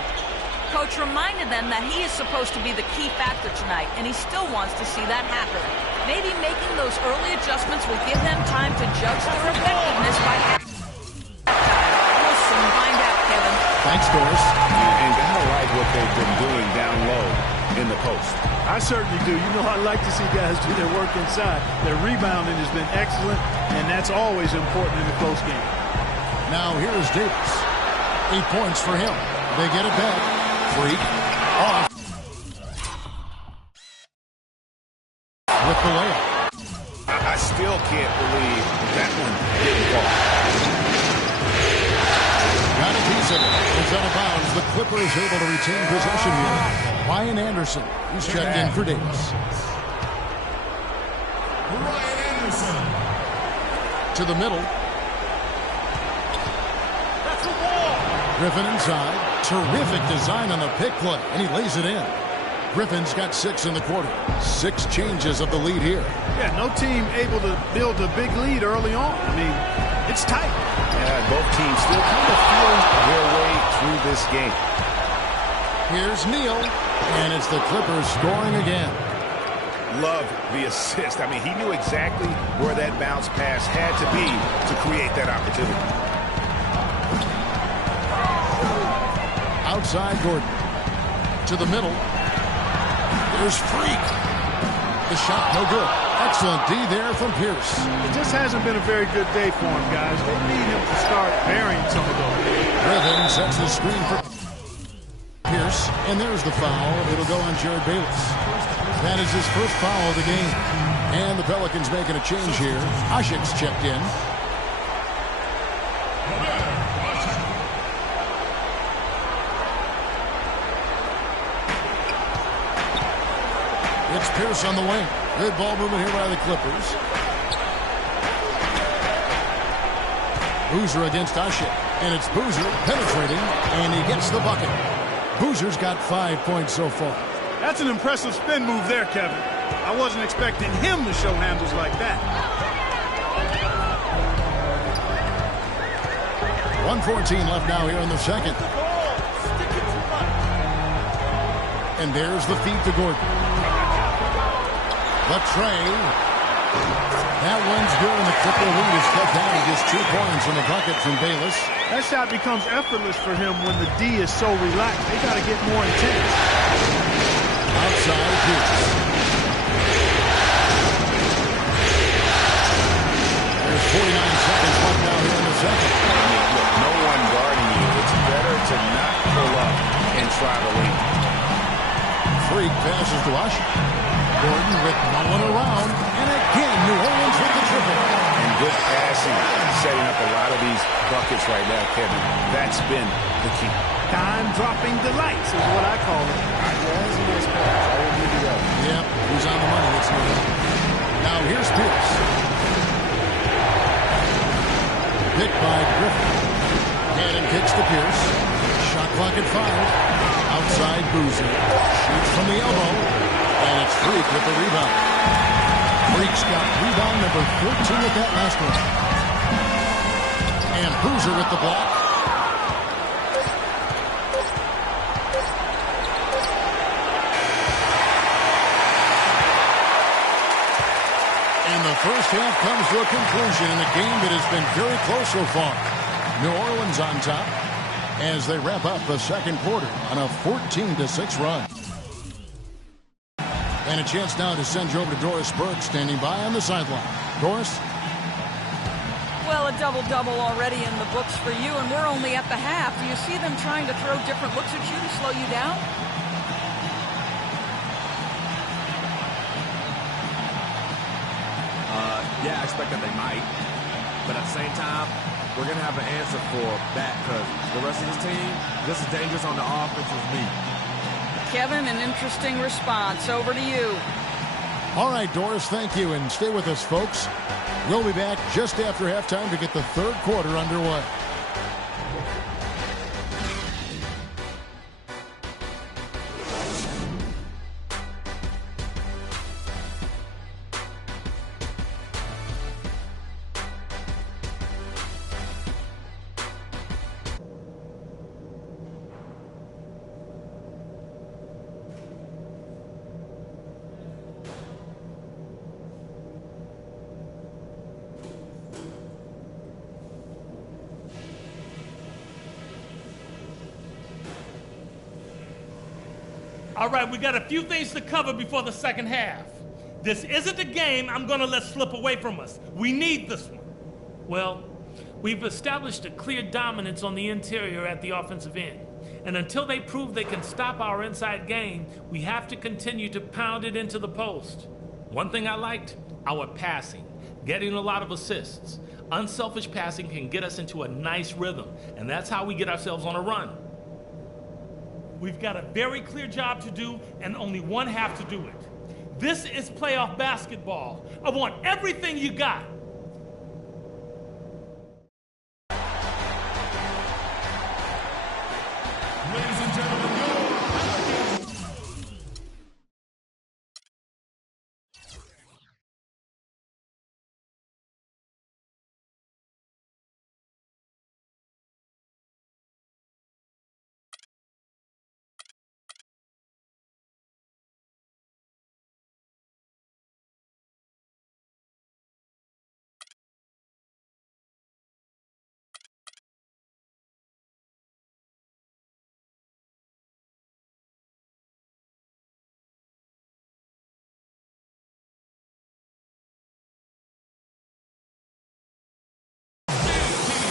Coach reminded them that he is supposed to be the key factor tonight, and he still wants to see that happen. Maybe making those early adjustments will give them time to judge their effectiveness by halftime. We'll soon find out, Kevin. Thanks, Doris. And gotta like what they've been doing down low in the post. I certainly do. You know, I like to see guys do their work inside. Their rebounding has been excellent, and that's always important in a close game. Now here's Davis. 8 points for him. They get it back. Freak off. With the layup. I still can't believe that one didn't fall. Got a piece of it. It's out of bounds. The Clippers able to retain possession here. Ryan Anderson, who's checked in for Davis. Ryan Anderson. To the middle. That's the wall. Griffin inside. Terrific design on the pick play, and he lays it in. Griffin's got 6 in the quarter. 6 changes of the lead here. Yeah, no team able to build a big lead early on. I mean, it's tight. Yeah, both teams still kind of feeling their way through this game. Here's Neal, and it's the Clippers scoring again. Love the assist. I mean, he knew exactly where that bounce pass had to be to create that opportunity. Outside Gordon. To the middle. There's Freak. The shot no good. Excellent D there from Pierce. It just hasn't been a very good day for him, guys. They need him to start burying some of those. Griffin sets the screen for Pierce. And there's the foul. It'll go on Jared Bayless. That is his first foul of the game. And the Pelicans making a change here. Ashik's checked in. It's Pierce on the wing. Good ball movement here by the Clippers. Boozer against Ashik. And it's Boozer penetrating, and he gets the bucket. Boozer's got 5 points so far. That's an impressive spin move there, Kevin. I wasn't expecting him to show handles like that. 1:14 left now here in the second. And there's the feed to Gordon. The tray. That one's good, and the Clipper lead is cut down to just 2 points in the bucket from Bayless. That shot becomes effortless for him when the D is so relaxed. They got to get more intense. Outside Pierce. There's 49 seconds left now here in the second. Look, no one guarding you. It's better to not pull up and try to lead. Freak passes to Washington. Gordon with no one around. And again, New Orleans with the triple. And good passing, setting up a lot of these buckets right now, Kevin. That's been the key. Time-dropping delights is what I call it. That's a nice pass. I will give you that. Yep, who's on the money? It's no doubt. Now here's Pierce. Picked by Griffin. Cannon kicks to Pierce. Shot clock at 5. Outside Boozer. Shoots from the elbow. And it's Freak with the rebound. Freak's got rebound number 13 with that last one. And Boozer with the block. And the first half comes to a conclusion in a game that has been very close so far. New Orleans on top as they wrap up the second quarter on a 14-6 run. And a chance now to send you over to Doris Burke, standing by on the sideline. Doris? Well, a double-double already in the books for you, and we're only at the half. Do you see them trying to throw different looks at you to slow you down? Yeah, I expect that they might. But at the same time, we're going to have an answer for that because the rest of this team, just as dangerous on the offense as me. Kevin, an interesting response. Over to you. All right, Doris, thank you. And stay with us, folks. We'll be back just after halftime to get the third quarter underway. All right, we got a few things to cover before the second half. This isn't a game I'm going to let slip away from us. We need this one. Well, We've established a clear dominance on the interior at the offensive end. And until they prove they can stop our inside game, we have to continue to pound it into the post. One thing I liked, our passing, getting a lot of assists. Unselfish passing can get us into a nice rhythm, and that's how we get ourselves on a run. We've got a very clear job to do, and only one half to do it. This is playoff basketball. I want everything you got. Ladies and gentlemen,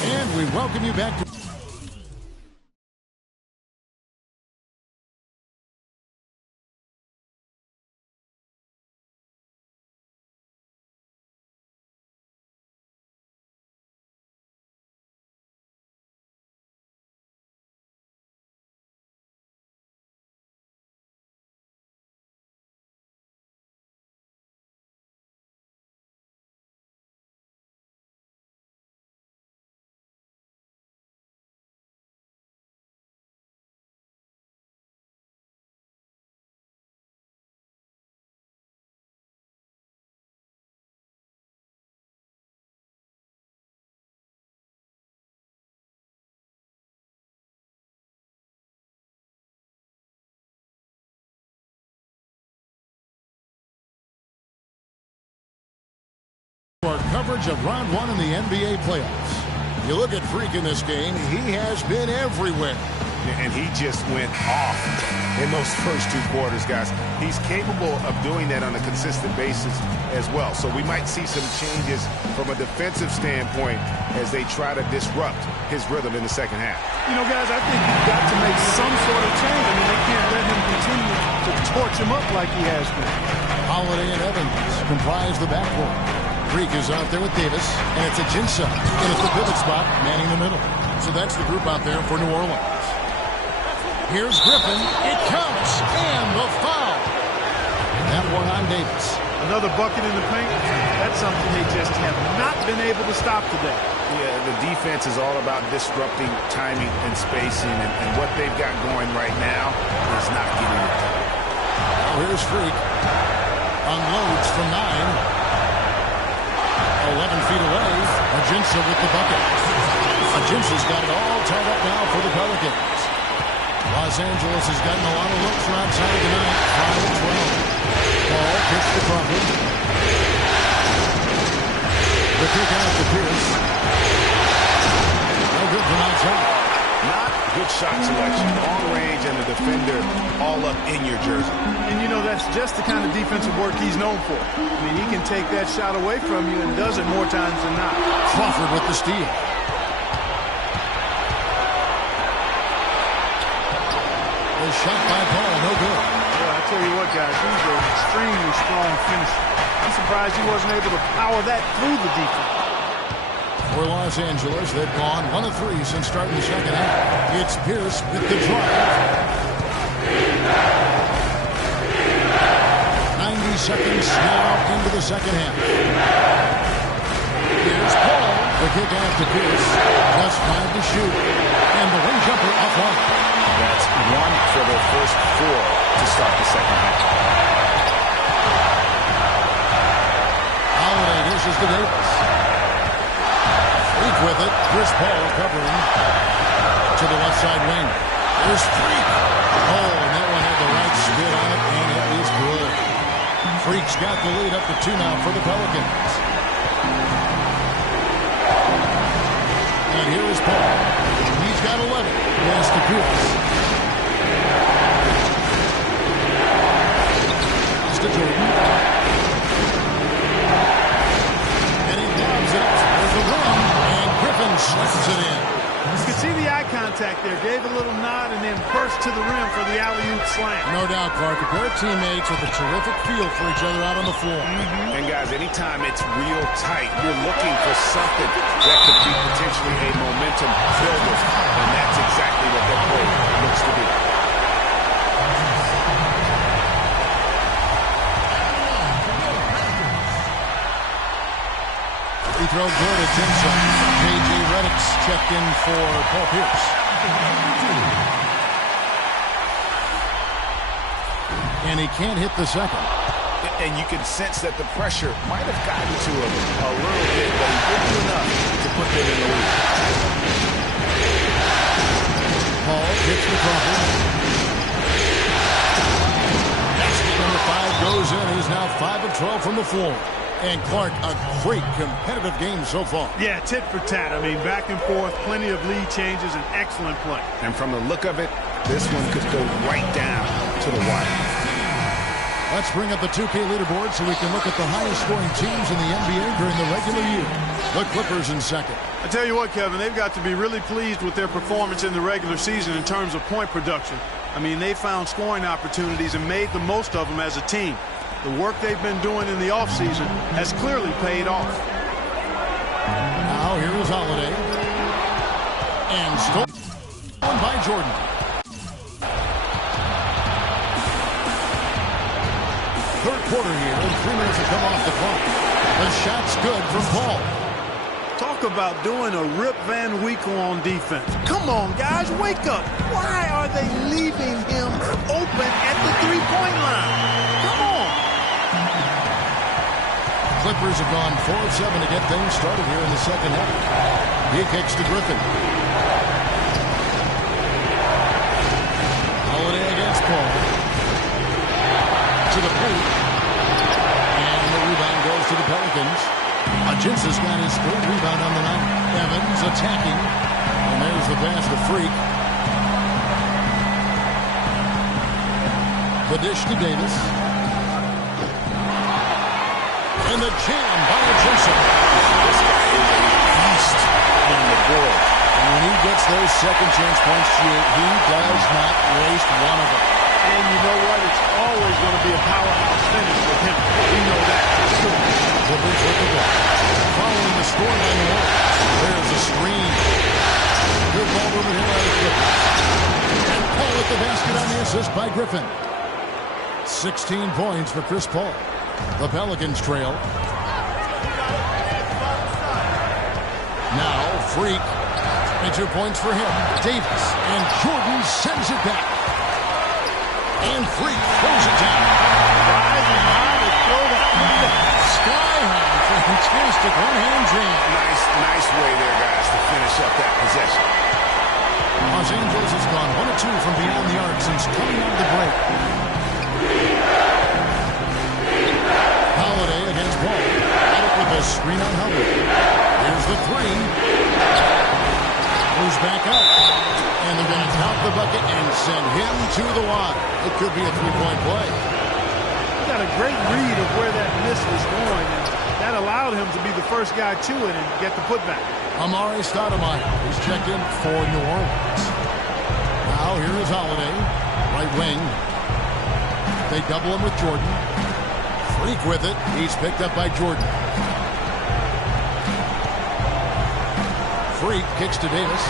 And we welcome you back to... Our coverage of round one in the NBA playoffs. You look at Freak in this game, he has been everywhere. And he just went off in those first two quarters, guys. He's capable of doing that on a consistent basis as well. So we might see some changes from a defensive standpoint as they try to disrupt his rhythm in the second half. You know, guys, I think you've got to make some sort of change. I mean, they can't let him continue to torch him up like he has been. Holiday and Evans comprise the backcourt. Freak is out there with Davis, and it's Ajinça in at the pivot spot, manning the middle. So that's the group out there for New Orleans. Here's Griffin. It counts, and the foul. And that one on Davis. Another bucket in the paint. That's something they just have not been able to stop today. Yeah, the defense is all about disrupting timing and spacing, and what they've got going right now is not getting it done. Now here's Freak. Unloads from 9. 11 feet away. Ajinça with the bucket. Ajinça's got it all tied up now for the Pelicans. Los Angeles has gotten a lot of looks from outside tonight. 5-12. Ball pitched to Crawford. The kick out to Pierce. No good from outside. Not good shot selection. Long range and the defender all up in your jersey. And you know, that's just the kind of defensive work he's known for. I mean, he can take that shot away from you and does it more times than not. Crawford with the steal. The shot by Paul, no good. Yeah, I tell you what, guys, he's an extremely strong finisher. I'm surprised he wasn't able to power that through the defense. For Los Angeles, they've gone 1 of 3 since starting the second half. It's Pierce with the drive. 90 seconds now into the second half. Here's Paul. The kick out to Pierce. Just 5 to shoot. And the wing jumper offline. That's 1 for their first 4 to start the second half. Holiday dishes to Davis. Freak with it. Chris Paul covering to the left side wing. There's Freak. Oh, and that one had the right spin on it, and it is good. Freak's got the lead up to 2 now for the Pelicans. And here is Paul. He's got 11. Pass to Pierce. Pass to Jordan. And he lobs it. There's the run. And Griffin a little nod, and then burst to the rim for the alley-oop slam. No doubt, Clark. A pair of teammates with a terrific feel for each other out on the floor. And, guys, anytime it's real tight, you're looking for something that could be potentially a momentum builder, and that's exactly what that play looks to be. Free throw good at Jensen. J.J. Redick's checked in for Paul Pierce. And he can't hit the second. And you can sense that the pressure might have gotten to him a little bit, but he didn't do enough to put them in the lead. Paul hits the Crawford. Basket number 5 goes in. He's now 5 of 12 from the floor. And Clark, a great competitive game so far. Yeah, tit for tat. I mean, back and forth, plenty of lead changes, and excellent play. And from the look of it, this one could go right down to the wire. Let's bring up the 2K leaderboard so we can look at the highest scoring teams in the NBA during the regular year. The Clippers in second. I tell you what, Kevin, they've got to be really pleased with their performance in the regular season in terms of point production. I mean, they found scoring opportunities and made the most of them as a team. The work they've been doing in the offseason has clearly paid off. Now here is Holiday. And stolen by Jordan. Third quarter here, and 3 minutes have come off the clock. The shot's good from Paul. Talk about doing a Rip Van Winkle on defense. Come on, guys, wake up. Why are they leaving him open at the three-point line? Come on. Clippers have gone 4 of 7 to get things started here in the second half. He kicks to Griffin. Holiday against Paul. To the paint. And the rebound goes to the Pelicans. Ajinsa's got his 3rd rebound on the night. Evans attacking. And there's the pass to Freak. The dish to Davis. And the jam by Ajinsa. This guy is a beast on the board. And when he gets those second chance points, he does not waste one of them. And you know what? It's always going to be a powerhouse finish with him. We know that for sure. Clippers with the ball. Following the scoreline, there's a screen. Good ball movement here by the Clippers. And Paul at the basket on the assist by Griffin. 16 points for Chris Paul. The Pelicans trail. Now, Freak. 22 points for him. Davis. And Jordan sends it back. And Freak throws it down. Rising high to throw that one down. Sky high. Fantastic one-hand jam. Nice way there, guys, to finish up that possession. Los Angeles has gone 1 of 2 from beyond the arc since coming out of the break. Holiday against Paul. At it with a screen on Howard. Here's the 3. Moves back up. And they're going to count the bucket and send him to the line. It could be a 3-point play. He got a great read of where that miss was going, and that allowed him to be the first guy to it and get the putback. Amare Stoudemire is checked in for New Orleans. Now here is Holiday. Right wing. They double him with Jordan. Freak with it. He's picked up by Jordan. Freak kicks to Davis.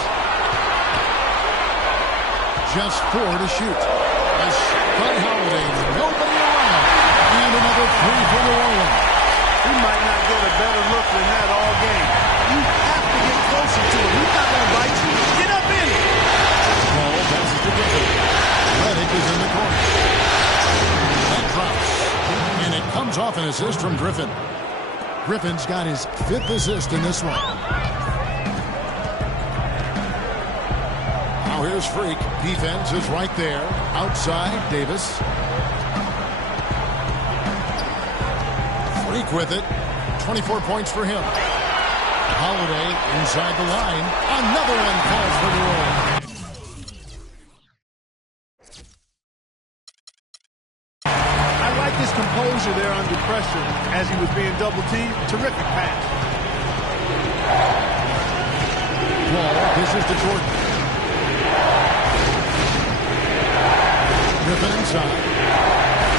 Just 4 to shoot. A shot by Holiday. Nobody around. And another 3 for New Orleans. He might not get a better look than that all game. You have to get closer to him. He's not going to bite you. Get up in it. Ball passes to Griffin. Redick is in the corner. That drops. And it comes off an assist from Griffin. Griffin's got his 5th assist in this one. Now here's Freak. Defense is right there. Outside, Davis. Freak with it. 24 points for him. Holiday inside the line. Another one falls for New Orleans. I like his composure there under pressure as he was being double-teamed. Terrific pass. Ball, this is to Jordan. Griffin inside.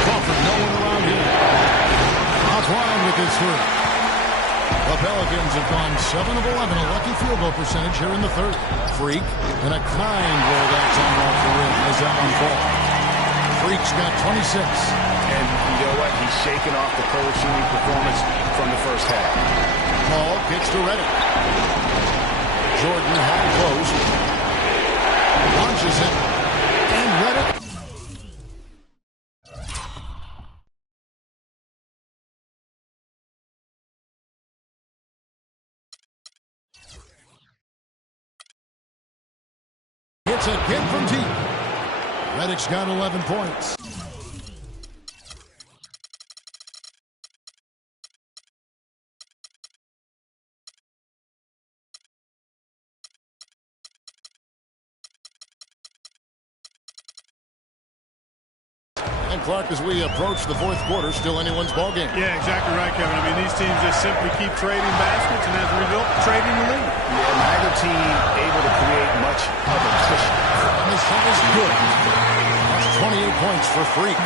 Crawford, no one around him. Offline with his three. The Pelicans have gone 7 of 11, a lucky field goal percentage here in the third. Freak, and a kind roll that time off the rim as that one falls. Freak's got 26. And you know what? He's shaking off the cold shooting performance from the first half. Paul kicks to Redick. Jordan high close. Launches it. And Redick. Hits again from deep. Redick's got 11 points. And Clark, as we approach the fourth quarter, still anyone's ball game. Yeah, exactly right, Kevin. I mean, these teams just simply keep trading baskets, and as a result, trading the lead. Yeah, neither team able to create much of a cushion. And the shot is good. That's 28 points for Freak.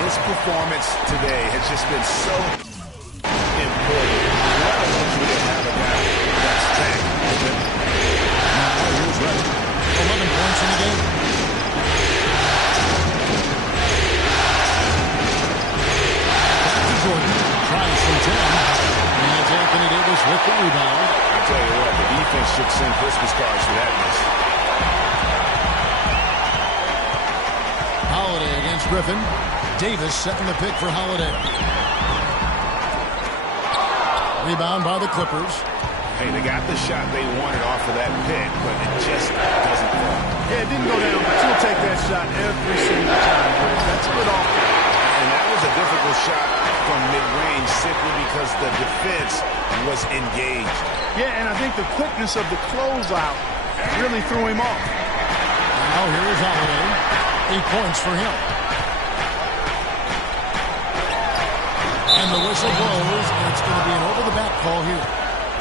His performance today has just been so important. What a luxury to have a guy that's that. Now here's Redick. 11 points in the game. Jordan tries from 10. And it's Anthony Davis with the rebound. I tell you what, the defense should send Christmas cards for that miss. Holiday against Griffin. Davis setting the pick for Holiday. Rebound by the Clippers. Hey, they got the shot they wanted off of that pick, but it just doesn't fall. Yeah, it didn't go down, but you'll take that shot every single time. That's good offense. And that was a difficult shot from mid-range simply because the defense was engaged. Yeah, and I think the quickness of the closeout really threw him off. Now here's Holiday. 8 points for him. And the whistle blows, and it's going to be an over-the-back call here.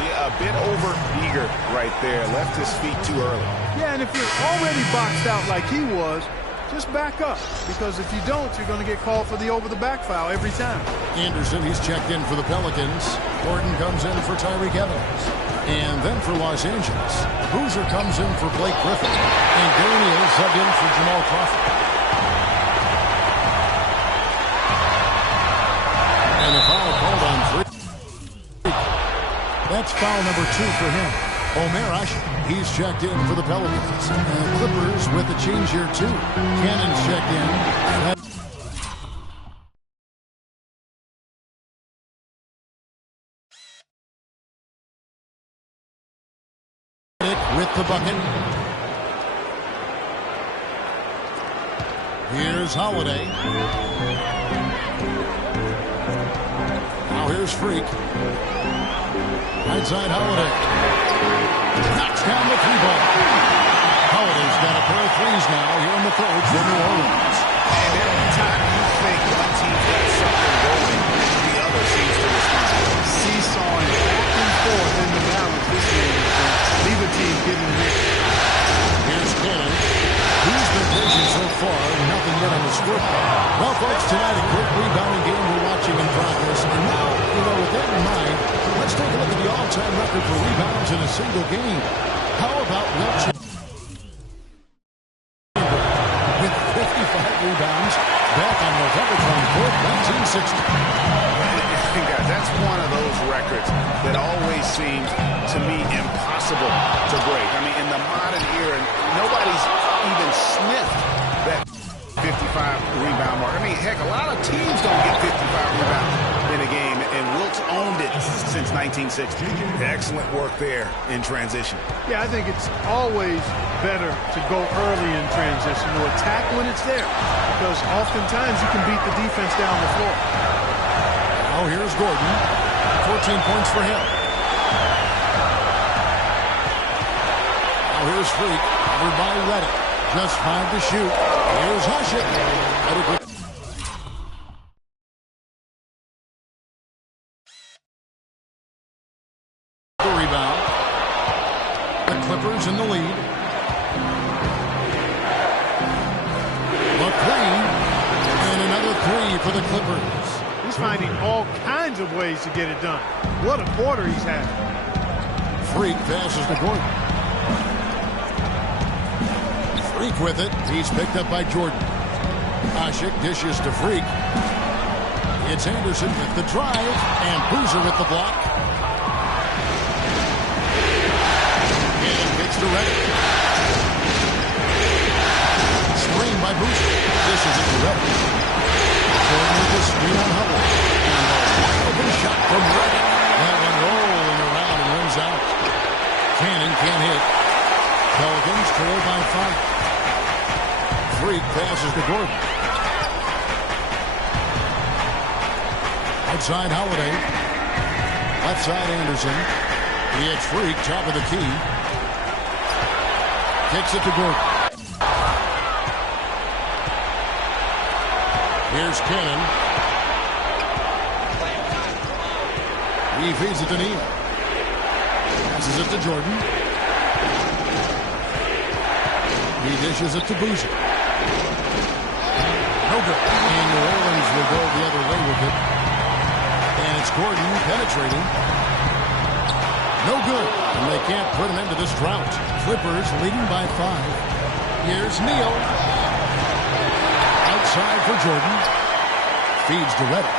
Yeah, a bit over-eager right there. Left his feet too early. Yeah, and if you're already boxed out like he was, just back up, because if you don't, you're going to get called for the over-the-back foul every time. Anderson, he's checked in for the Pelicans. Gordon comes in for Tyreke Evans. And then for Los Angeles, Boozer comes in for Blake Griffin. And Gary Neal subbed in for Jamal Crawford. And the foul called on Freak. That's foul number 2 for him. Omer Asher, he's checked in for the Pelicans. And the Clippers with a change here, too. Cannon's checked in. With the bucket. Here's Holiday. Now here's Freak. Right side Holiday. Knocks down the 3-ball. Holiday's got a pair of threes now here in the third for New Orleans. And every time you think one team's got something going, the other seems to respond. Seesawing back and forth in the balance this game. Neither team getting hit. Here's Cannon. He's been patient so far. Nothing yet on the scoreboard. Well, folks, tonight a great rebounding game we're watching in progress. And now, with that in mind, let's take a look at the all-time record for rebounds in a single game. How about Wilt Chamberlain with 55 rebounds back on November 24th, 1960. That's one of those records that always seems, to me, impossible to break. I mean, in the modern era, nobody's even sniffed that 55 rebound mark. I mean, heck, a lot of teams don't get 55 rebounds in a game, and Wilt's owned it since 1960. Excellent work there in transition. Yeah, I think it's always better to go early in transition, to attack when it's there, because oftentimes you can beat the defense down the floor. Now here's Gordon. 14 points for him. Now here's Freak. Covered by Redick. Just 5 to shoot. Here's Hushit. The rebound. The Clippers in the lead. McLean three for the Clippers. He's finding all kinds of ways to get it done. What a quarter he's had. Freak passes to Gordon. Freak with it. He's picked up by Jordan. Asik dishes to Freak. It's Anderson with the drive, and Boozer with the block. And kicks to Redick. Screen by Boozer. Dishes it to Redick. Jordan with the screen on Hubble. And a wide open shot from Redick. That one rolling around and runs out. Cannon can't hit. Pelicans trail by 5. Freak passes to Gordon. Outside Holiday. Left side Anderson. It's Freak, top of the key. Kicks it to Gordon. Here's Cannon. He feeds it to Neal. Passes it to Jordan. He dishes it to Boozer. No good. And New Orleans will go the other way with it. And it's Gordon penetrating. No good. And they can't put an end to this drought. Clippers leading by 5. Here's Neal. Outside for Jordan. Feeds to Redick.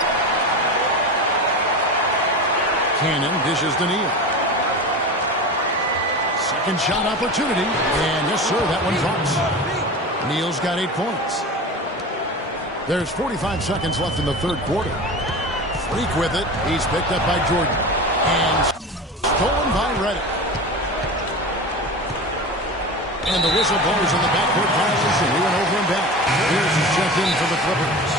Cannon dishes to Neal. Second shot opportunity. And yes, sir, that one drops. Neal's got 8 points. There's 45 seconds left in the third quarter. Freak with it. He's picked up by Jordan. And stolen by Redick. And the whistle blows in the backcourt violation. He went over and back. Here's his check in for the Clippers.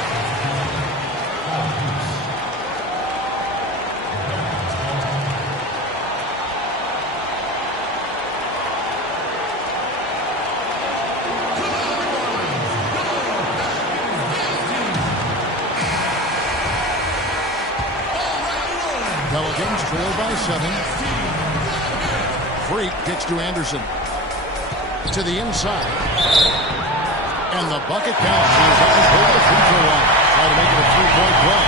Pelicans trail by 7. Freak kicks to Anderson. To the inside. And the bucket counts. He's on for the free throw line. Try to make it a 3-point play.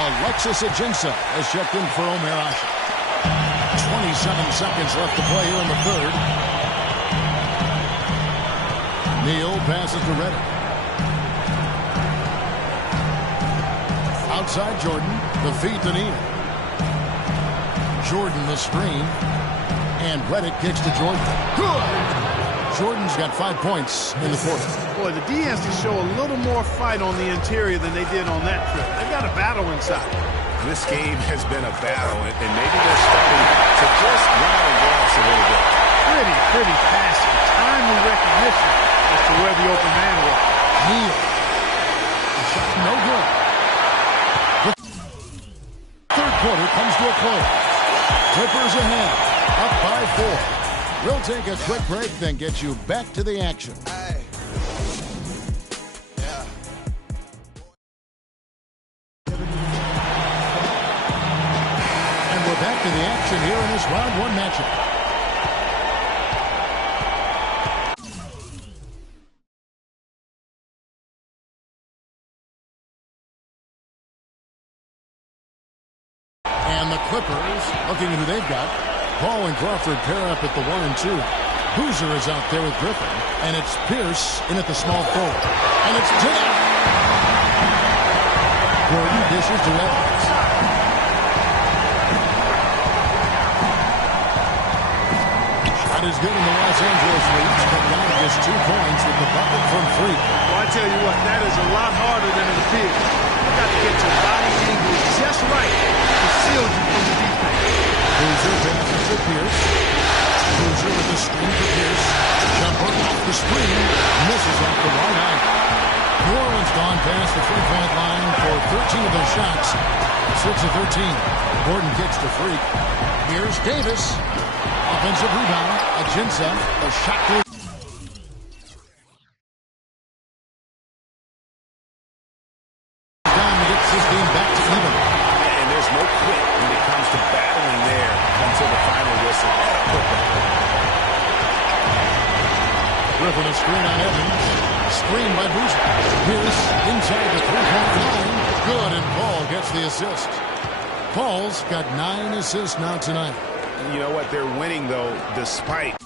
Alexis Ajinça has checked in for Omer Asik. 27 seconds left to play here in the third. Neal passes to Redick. Outside Jordan. The feed to Neal. Jordan the screen. And Redick kicks to Jordan. Good! Jordan's got 5 points in the fourth. Boy, the D has to show a little more fight on the interior than they did on that trip. They've got a battle inside. This game has been a battle, and maybe they're starting to just run out of gas a little bit. Pretty passing. Timely recognition as to where the open man was. Neal. The shot no good. The third quarter comes to a close. Clippers ahead. Up by 4. We'll take a quick break, then get you back to the action. And we're back to the action here in this round 1 matchup. And the Clippers, looking at who they've got. Paul and Crawford pair up at the 1 and 2. Boozer is out there with Griffin. And it's Pierce in at the small forward. And it's Dillon. Gordon dishes to Evans. Shot is good in the Los Angeles Leafs, but now just 2 points with the bucket from Freak. Well, I tell you what, that is a lot harder than it appears. You've got to get your body angle just right to seal you from the defense. Boozer passes to Pierce. Boozer with the screen for Pierce. Jumper off the screen. Misses off the right eye. New Orleans gone past the 3-point line for 13 of their shots. 6 of 13. Gordon kicks to Freak. Here's Davis. Offensive rebound. Ajinça. A shot to open a screen on Evans. Screen by Boozer. Pierce inside the three-point line. Good, and Paul gets the assist. Paul's got 9 assists now tonight. You know what? They're winning, though, despite...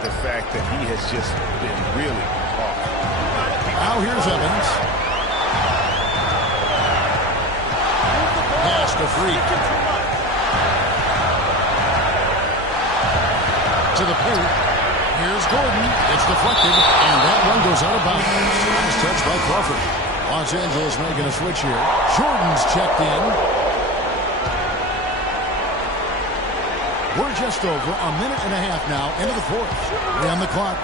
The fact that he has just been really off. Now here's Evans. Pass to Freak. to the paint. Here's Gordon. It's deflected, and that one goes out of bounds. Nice touch by Crawford. Los Angeles making a switch here. Jordan's checked in. We're just over a minute and a half now into the fourth. 3 on the clock.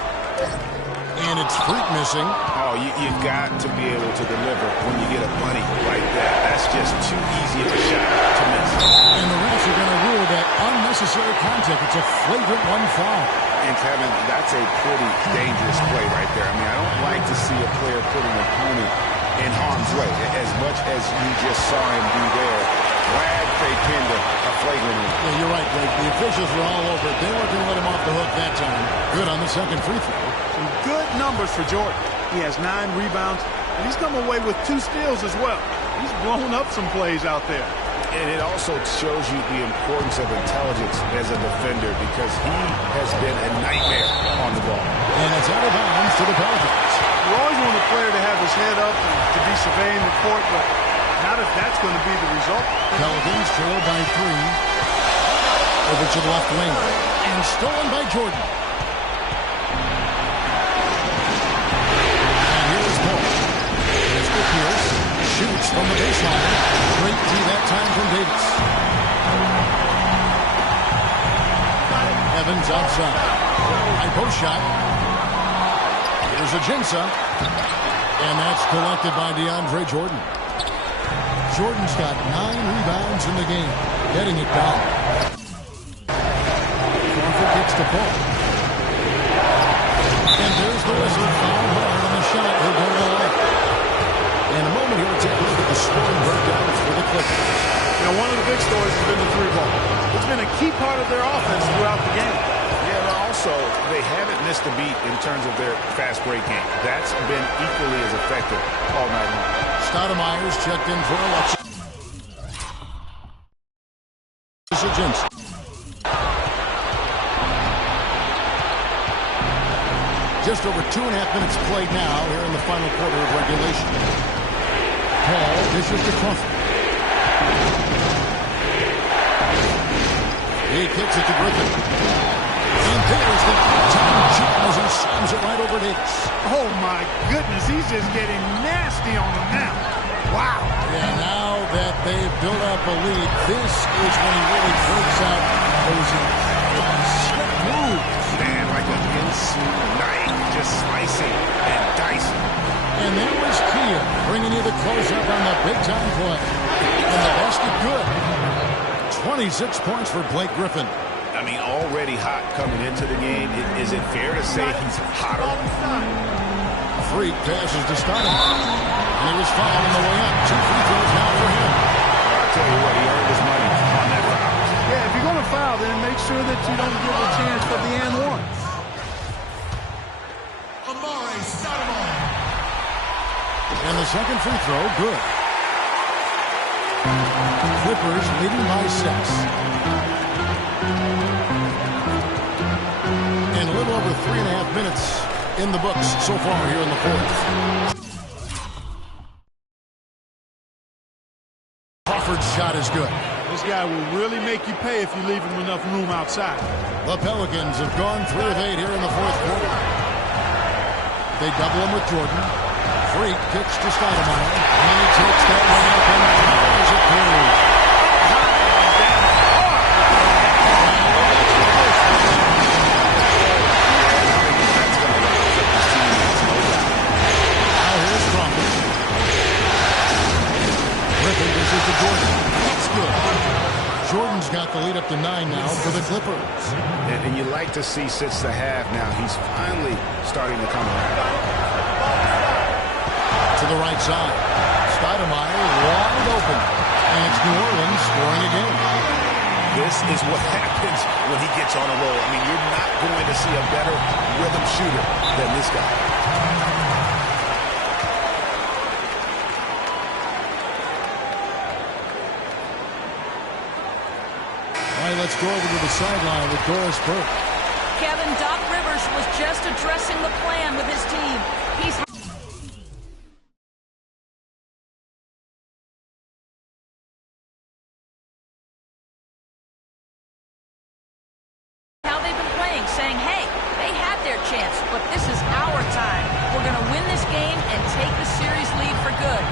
And it's Freak missing. Oh, you've got to be able to deliver when you get a bunny like that. That's just too easy of a shot to miss. And the refs are going to rule that unnecessary contact. It's a flagrant one foul. And, Kevin, that's a pretty dangerous play right there. I mean, I don't like to see a player put an opponent in harm's way. As much as you just saw him do there, Brad pinned a flagrant one. Yeah, you're right, Blake. The officials were all over it. They weren't going to let him off the hook that time. Good on the second free throw. Some good numbers for Jordan. He has 9 rebounds, and he's come away with 2 steals as well. He's blown up some plays out there. And it also shows you the importance of intelligence as a defender because he has been a nightmare on the ball. And it's out of bounds to the Pelicans. You always want a player to have his head up and to be surveying the court, but not if that's going to be the result. Pelicans trail by 3. Over to the left wing. And stolen by Jordan. And here's Paul. Mr. Pierce shoots from the baseline. Great D that time from Davis. Evans outside. High post shot. Here's Ajinça. And that's collected by DeAndre Jordan. Jordan's got 9 rebounds in the game. Getting it down. Crawford gets the ball. And there's the whistle. Foul hard on the shot. He'll go to the line. In a moment here, we'll take a look at the scoring breakdown for the Clippers. You know, one of the big stories has been the 3-ball. It's been a key part of their offense throughout the game. Yeah, but also, they haven't missed a beat in terms of their fast break game. That's been equally as effective all night long. Stoudemire's checked in for Alexis. Ajinça. Just over 2.5 minutes played now here in the final quarter of regulation. Paul dishes to Crawford. He kicks it to Griffin. And there's the time jump as he slams it right over Davis. Oh, my goodness. He's just getting nasty on him now. Wow. Yeah, now that they've built up a lead, this is when he really breaks out those slick moves. Man, like an in-suit knife, just slicing and dicing. And there was Kia bringing you the close-up on the big-time play. And the basket good. 26 points for Blake Griffin. I mean, already hot coming into the game. Is it fair to say he's hotter? Freak passes to Stoudemire. And he was fouled on the way up. 2 free throws now for him. Well, I'll tell you what, he earned his money on that foul. Yeah, if you're going to foul, then make sure that you don't give a chance for the and one. Amar'e Stoudemire. And the second free throw, good. Clippers leading by 6. And a little over 3.5 minutes in the books so far here in the fourth. Crawford's shot is good. This guy will really make you pay if you leave him enough room outside. The Pelicans have gone 3 of 8 here in the fourth quarter. They double him with Jordan. Freak kicks to Stoudemire. And he takes that one up and powers it through. Jordan's got the lead up to 9 now for the Clippers. And you like to see since the half now, he's finally starting to come around. To the right side. Stoudemire wide open. And it's New Orleans scoring again. This is what happens when he gets on a roll. I mean, you're not going to see a better rhythm shooter than this guy. All right, let's go over to the sideline with Doris Burke. Kevin, Doc Rivers was just addressing the plan with his team. He's how they've been playing, saying chance, but this is our time. We're going to win this game and take the series lead for good.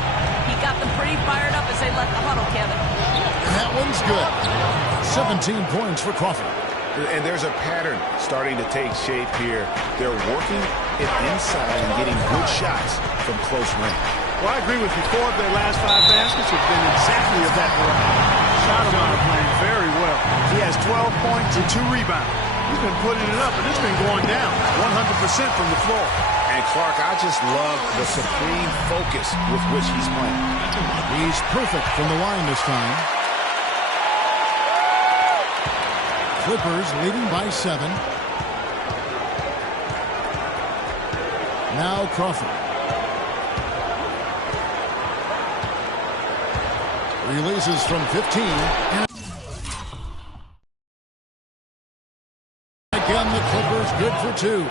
He got them pretty fired up as they left the huddle, Kevin. That one's good. 17 points for Crawford. And there's a pattern starting to take shape here. They're working it inside and getting good shots from close range. Well, I agree with you. 4 of their last 5 baskets have been exactly of that variety. Stoudemire playing very well. He has 12 points and 2 rebounds. He's been putting it up, and it's been going down 100% from the floor. And Clark, I just love the supreme focus with which he's playing. He's perfect from the line this time. Clippers leading by 7. Now Crawford. Releases from 15. And again, the Clippers good for 2.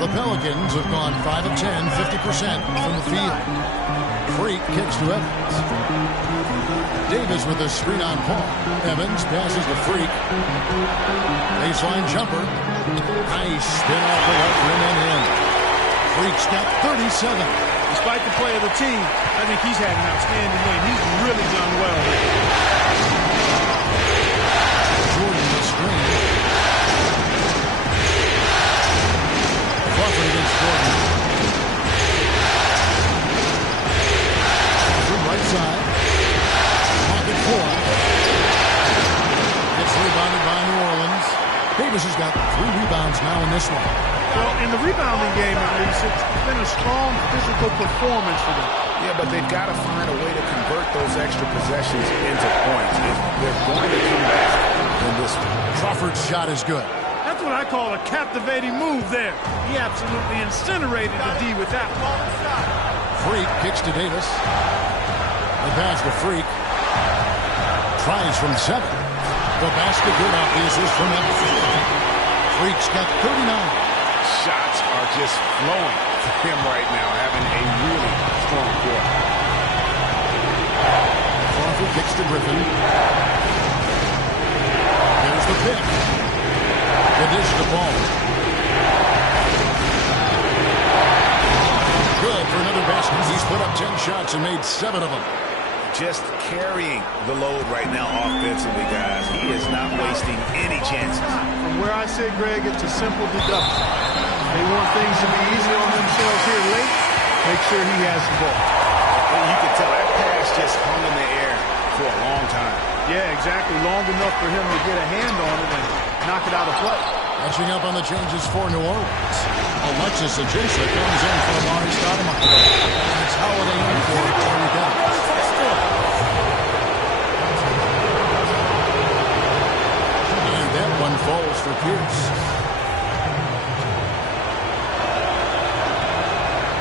The Pelicans have gone 5 of 10, 50% from the field. Freak kicks to Evans. Davis with a screen on Paul. Evans passes to Freak. Baseline jumper. Nice spin off the right rim and in. Freak's got 37. Despite the play of the team, I think he's had an outstanding game. He's really done well here. Jordan the screen. Crawford against Jordan. From right side. Pocket 4. It's rebounded by New Orleans. Davis has got 3 rebounds now in this one. Well, in the rebounding game, at least, it's been a strong physical performance for them. Yeah, but they've got to find a way to convert those extra possessions into points if they're going to come back in this one. Crawford's shot is good. That's what I call a captivating move there. He absolutely incinerated the D with that one. Freak kicks to Davis. The pass to Freak. Tries from 7. The basket good off the assist from Evans. Freak's got 39. Shots are just flowing for him right now, having a really strong quarter. Crawford kicks to Griffin. There's the pick. The dish to Paul. Good for another basket. He's put up 10 shots and made 7 of them. Just carrying the load right now offensively, guys. He is not wasting any chances. From where I sit, Greg, it's a simple deduction. They want things to be easy on themselves here late. Make sure he has the ball. And you can tell that pass just hung in the air for a long time. Yeah, exactly. Long enough for him to get a hand on it and knock it out of play. Catching up on the changes for New Orleans. Alexis Ajinça comes in for Amar'e Stoudemire. It's Holiday in for Terry Davis. And that one falls for Pierce.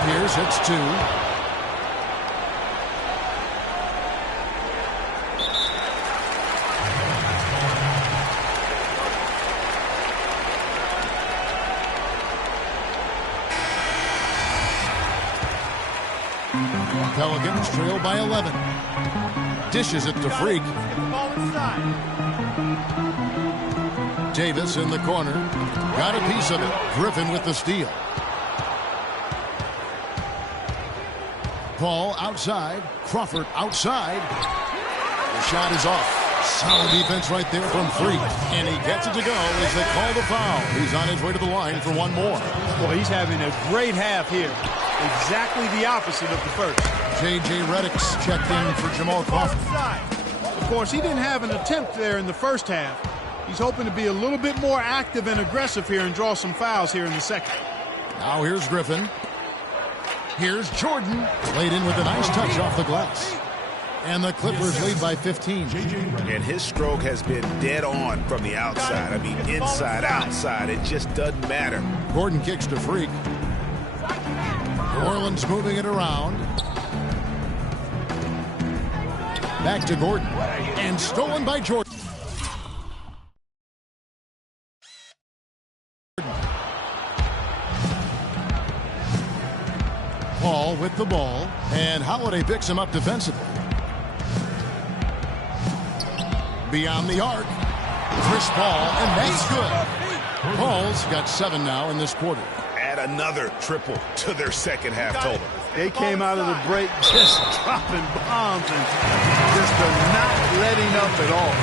Pierce hits 2. Pelicans trail by 11. Dishes it to Freak. Davis in the corner. Got a piece of it. Griffin with the steal. Paul outside. Crawford outside. The shot is off. Solid defense right there from Freak. And he gets it to go as they call the foul. He's on his way to the line for one more. Well, he's having a great half here. Exactly the opposite of the first. J.J. Redick's checked in for Jamal Crawford. Of course, he didn't have an attempt there in the first half. He's hoping to be a little bit more active and aggressive here and draw some fouls here in the second. Now here's Griffin. Here's Jordan. Laid in with a nice touch off the glass. And the Clippers lead by 15. And his stroke has been dead on from the outside. I mean, inside, outside. It just doesn't matter. Gordon kicks to Freak. New Orleans moving it around. Back to Gordon. And stolen by Jordan. Paul with the ball. And Holiday picks him up defensively. Beyond the arc. Chris Paul, and that's good. Paul's got 7 now in this quarter. Add another triple to their second half total. They came out of the break just dropping bombs and just not letting up at all.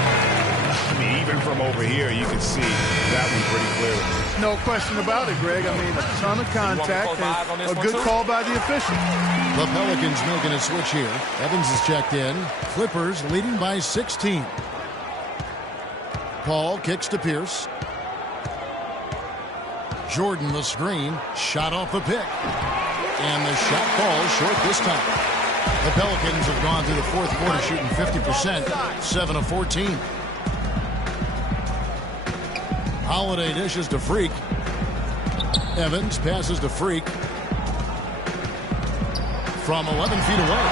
I mean, even from over here, you can see that one pretty clearly. No question about it, Greg. I mean, a ton of contact and a good call by the official. The Pelicans making a switch here. Evans is checked in. Clippers leading by 16. Paul kicks to Pierce. Jordan the screen. Shot off the pick. And the shot falls short this time. The Pelicans have gone through the fourth quarter shooting 50%, 7 of 14. Holiday dishes to Freak. Evans passes to Freak. From 11 feet away.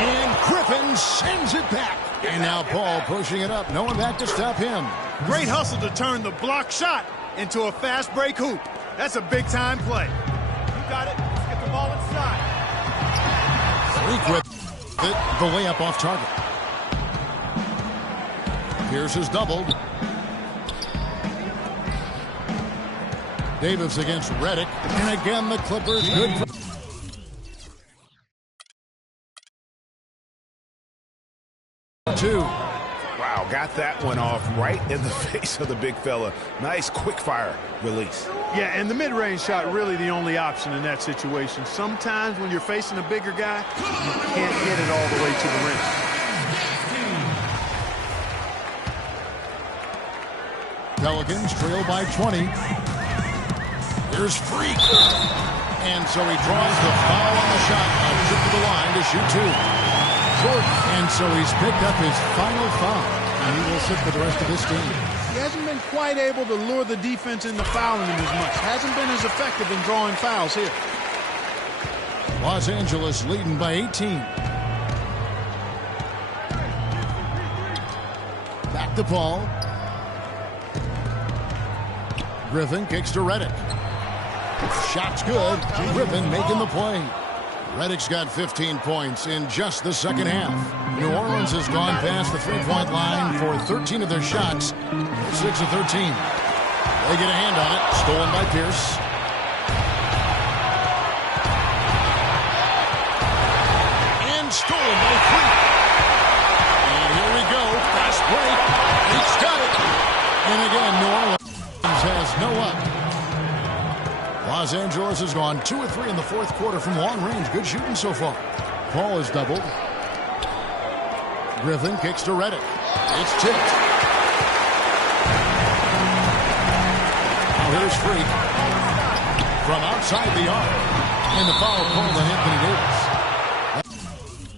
And Griffin sends it back. And now Paul pushing it up. No one back to stop him. Great hustle to turn the block shot into a fast break hoop. That's a big-time play. You got it. Let's get the ball inside. Freak with it, the layup off target. Pierce is doubled. Davis against Redick. And again, the Clippers good for... Two. Wow, got that one off right in the face of the big fella. Nice quick fire release. Yeah, and the mid-range shot really the only option in that situation. Sometimes when you're facing a bigger guy, you can't get it all the way to the rim. Pelicans trail by 20. Here's Freak. And so he draws the foul on the shot. A trip to the line to shoot 2. And so he's picked up his final foul. And he will sit for the rest of this game. He hasn't been quite able to lure the defense into fouling him as much. Hasn't been as effective in drawing fouls here. Los Angeles leading by 18. Back to Paul. Griffin kicks to Redick. Shot's good. Griffin making the play. Redick's got 15 points in just the second half. New Orleans has gone past the three-point line for 13 of their shots. 6 of 13. They get a hand on it. Stolen by Pierce. And stolen by Freak. And here we go. Fast break. Freak's got it. And again, New Orleans has no up. Los Angeles has gone 2 of 3 in the fourth quarter from long range. Good shooting so far. Paul is doubled. Griffin kicks to Redick. It's tipped. Now here's Freak. From outside the arc. And the foul called on Anthony Davis.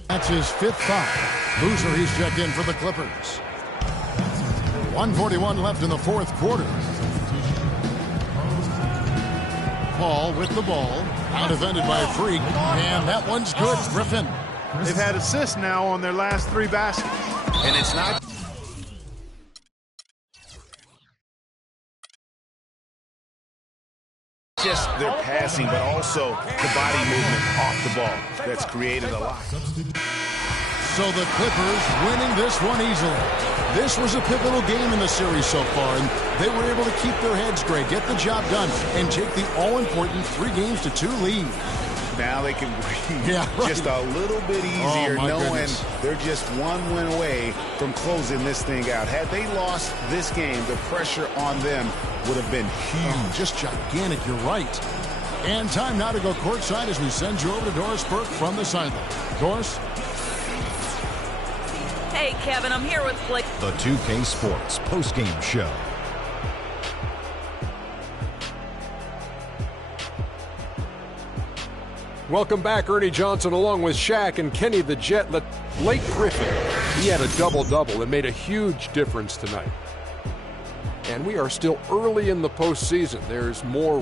That's his 5th foul. Boozer, he's checked in for the Clippers. 1:41 left in the fourth quarter. Paul with the ball. Out defended by Freak. And that one's good. Griffin. They've had assists now on their last 3 baskets. And it's not just their passing, but also the body movement off the ball that's created a lot. So the Clippers winning this one easily. This was a pivotal game in the series so far, and they were able to keep their heads straight, get the job done, and take the all-important 3-2 lead. Now they can breathe right. just a little bit easier, knowing they're just 1 win away from closing this thing out. Had they lost this game, the pressure on them would have been huge. Just gigantic, you're right. And time now to go courtside as we send you over to Doris Burke from the sideline. Doris? Hey, Kevin, I'm here with Blake. The 2K Sports postgame show. Welcome back, Ernie Johnson, along with Shaq and Kenny the Jet. Blake Griffin, he had a double-double and made a huge difference tonight. And we are still early in the postseason. There's more.